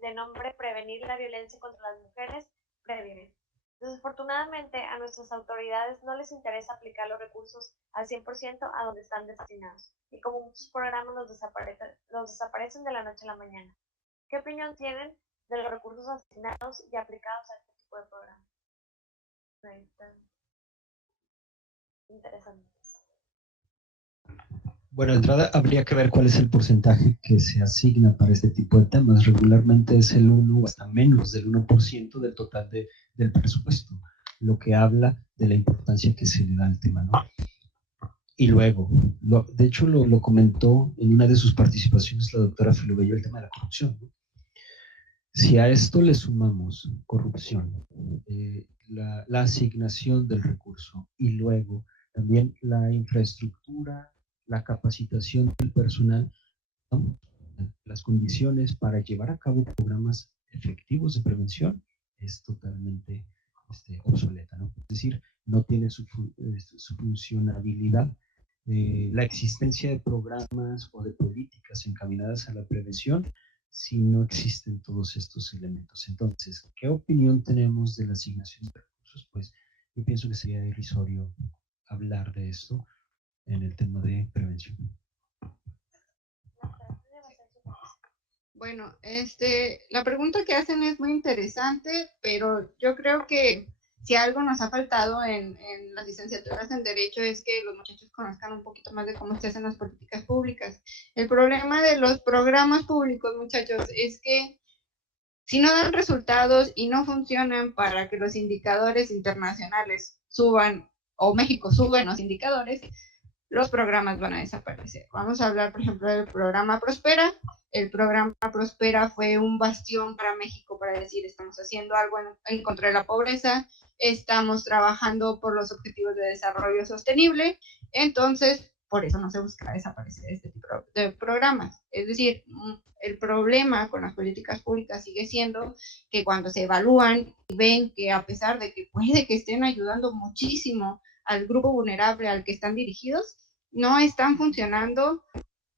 de nombre Prevenir la violencia contra las mujeres, Previene. Desafortunadamente, a nuestras autoridades no les interesa aplicar los recursos al 100% a donde están destinados, y como muchos programas los desaparecen de la noche a la mañana. ¿Qué opinión tienen de los recursos asignados y aplicados a este tipo de programas? Ahí está. Interesante. Bueno, de entrada habría que ver cuál es el porcentaje que se asigna para este tipo de temas. Regularmente es el 1 o hasta menos del 1% del total del presupuesto, lo que habla de la importancia que se le da al tema, ¿no? Y luego, de hecho lo comentó en una de sus participaciones la doctora Filobello, el tema de la corrupción, ¿no? Si a esto le sumamos corrupción, la asignación del recurso y luego también la infraestructura, la capacitación del personal, ¿no? Las condiciones para llevar a cabo programas efectivos de prevención es totalmente obsoleta, ¿no? Es decir, no tiene su funcionalidad. La existencia de programas o de políticas encaminadas a la prevención si no existen todos estos elementos. Entonces, ¿qué opinión tenemos de la asignación de recursos? Pues yo pienso que sería irrisorio hablar de esto en el tema de prevención. Bueno, la pregunta que hacen es muy interesante, pero yo creo que si algo nos ha faltado en las licenciaturas en Derecho es que los muchachos conozcan un poquito más de cómo se hacen las políticas públicas. El problema de los programas públicos, muchachos, es que si no dan resultados y no funcionan para que los indicadores internacionales suban o México sube en los indicadores, los programas van a desaparecer. Vamos a hablar, por ejemplo, del programa Prospera. El programa Prospera fue un bastión para México para decir, estamos haciendo algo en contra de la pobreza, estamos trabajando por los objetivos de desarrollo sostenible, entonces, por eso no se busca desaparecer este tipo de programas. Es decir, el problema con las políticas públicas sigue siendo que cuando se evalúan y ven que a pesar de que puede que estén ayudando muchísimo al grupo vulnerable al que están dirigidos, no están funcionando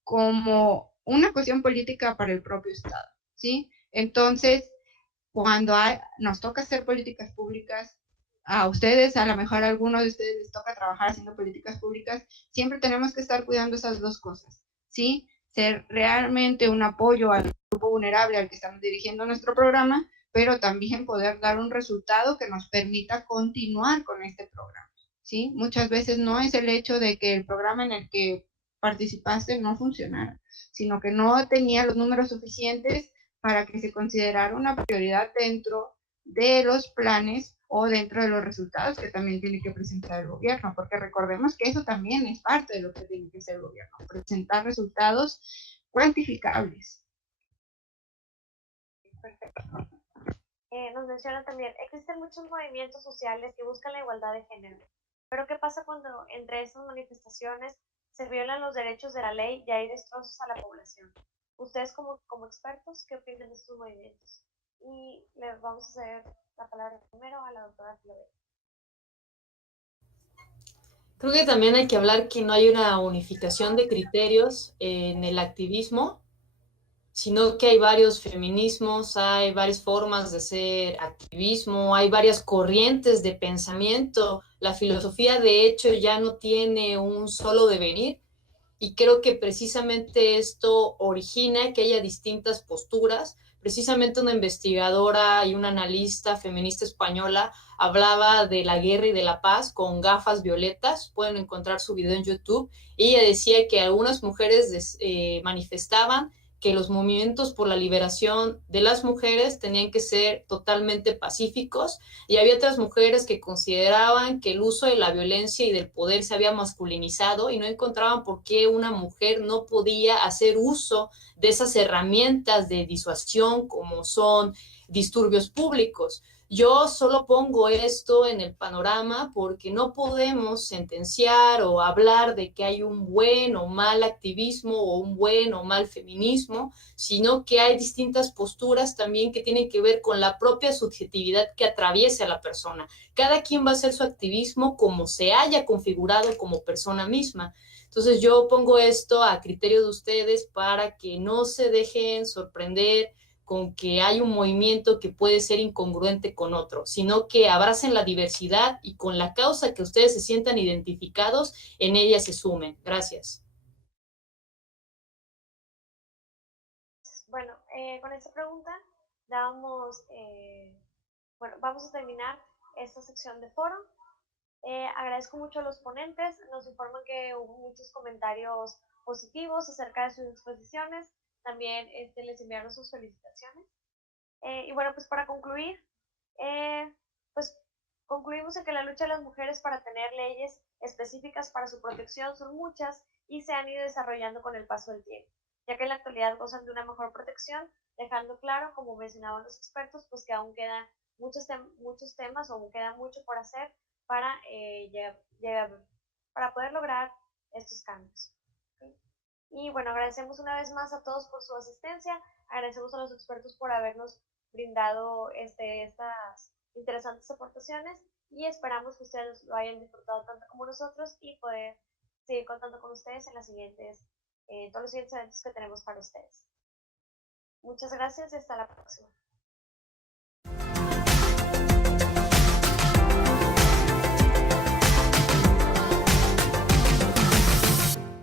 como una cuestión política para el propio Estado, ¿sí? Entonces, cuando nos toca hacer políticas públicas, a ustedes, a lo mejor a algunos de ustedes les toca trabajar haciendo políticas públicas, siempre tenemos que estar cuidando esas dos cosas, ¿sí? Ser realmente un apoyo al grupo vulnerable al que estamos dirigiendo nuestro programa, pero también poder dar un resultado que nos permita continuar con este programa, ¿sí? Muchas veces no es el hecho de que el programa en el que participaste no funcionara, sino que no tenía los números suficientes para que se considerara una prioridad dentro de los planes o dentro de los resultados que también tiene que presentar el gobierno, porque recordemos que eso también es parte de lo que tiene que hacer el gobierno, presentar resultados cuantificables. Perfecto. Nos menciona también, existen muchos movimientos sociales que buscan la igualdad de género, pero ¿qué pasa cuando entre esas manifestaciones se violan los derechos de la ley y hay destrozos a la población? Ustedes como expertos, ¿qué opinan de estos movimientos? Y le vamos a hacer la palabra primero a la doctora Filobello. Creo que también hay que hablar que no hay una unificación de criterios en el activismo, sino que hay varios feminismos, hay varias formas de hacer activismo, hay varias corrientes de pensamiento. La filosofía, de hecho, ya no tiene un solo devenir, y creo que precisamente esto origina que haya distintas posturas. Precisamente una investigadora y una analista feminista española hablaba de la guerra y de la paz con gafas violetas. Pueden encontrar su video en YouTube. Y ella decía que algunas mujeres manifestaban que los movimientos por la liberación de las mujeres tenían que ser totalmente pacíficos, y había otras mujeres que consideraban que el uso de la violencia y del poder se había masculinizado y no encontraban por qué una mujer no podía hacer uso de esas herramientas de disuasión como son disturbios públicos. Yo solo pongo esto en el panorama porque no podemos sentenciar o hablar de que hay un buen o mal activismo o un buen o mal feminismo, sino que hay distintas posturas también que tienen que ver con la propia subjetividad que atraviesa a la persona. Cada quien va a hacer su activismo como se haya configurado como persona misma. Entonces yo pongo esto a criterio de ustedes para que no se dejen sorprender con que hay un movimiento que puede ser incongruente con otro, sino que abracen la diversidad y con la causa que ustedes se sientan identificados, en ella se sumen. Gracias. Bueno, con esta pregunta vamos a terminar esta sección de foro. Agradezco mucho a los ponentes, nos informan que hubo muchos comentarios positivos acerca de sus exposiciones, también les enviaron sus felicitaciones. Y bueno, pues para concluir, pues concluimos en que la lucha de las mujeres para tener leyes específicas para su protección son muchas y se han ido desarrollando con el paso del tiempo, ya que en la actualidad gozan de una mejor protección, dejando claro, como mencionaban los expertos, pues que aún quedan muchos temas o aún queda mucho por hacer para, para poder lograr estos cambios. ¿Okay? Y bueno, agradecemos una vez más a todos por su asistencia, agradecemos a los expertos por habernos brindado estas interesantes aportaciones y esperamos que ustedes lo hayan disfrutado tanto como nosotros y poder seguir contando con ustedes en todos los siguientes eventos que tenemos para ustedes. Muchas gracias y hasta la próxima.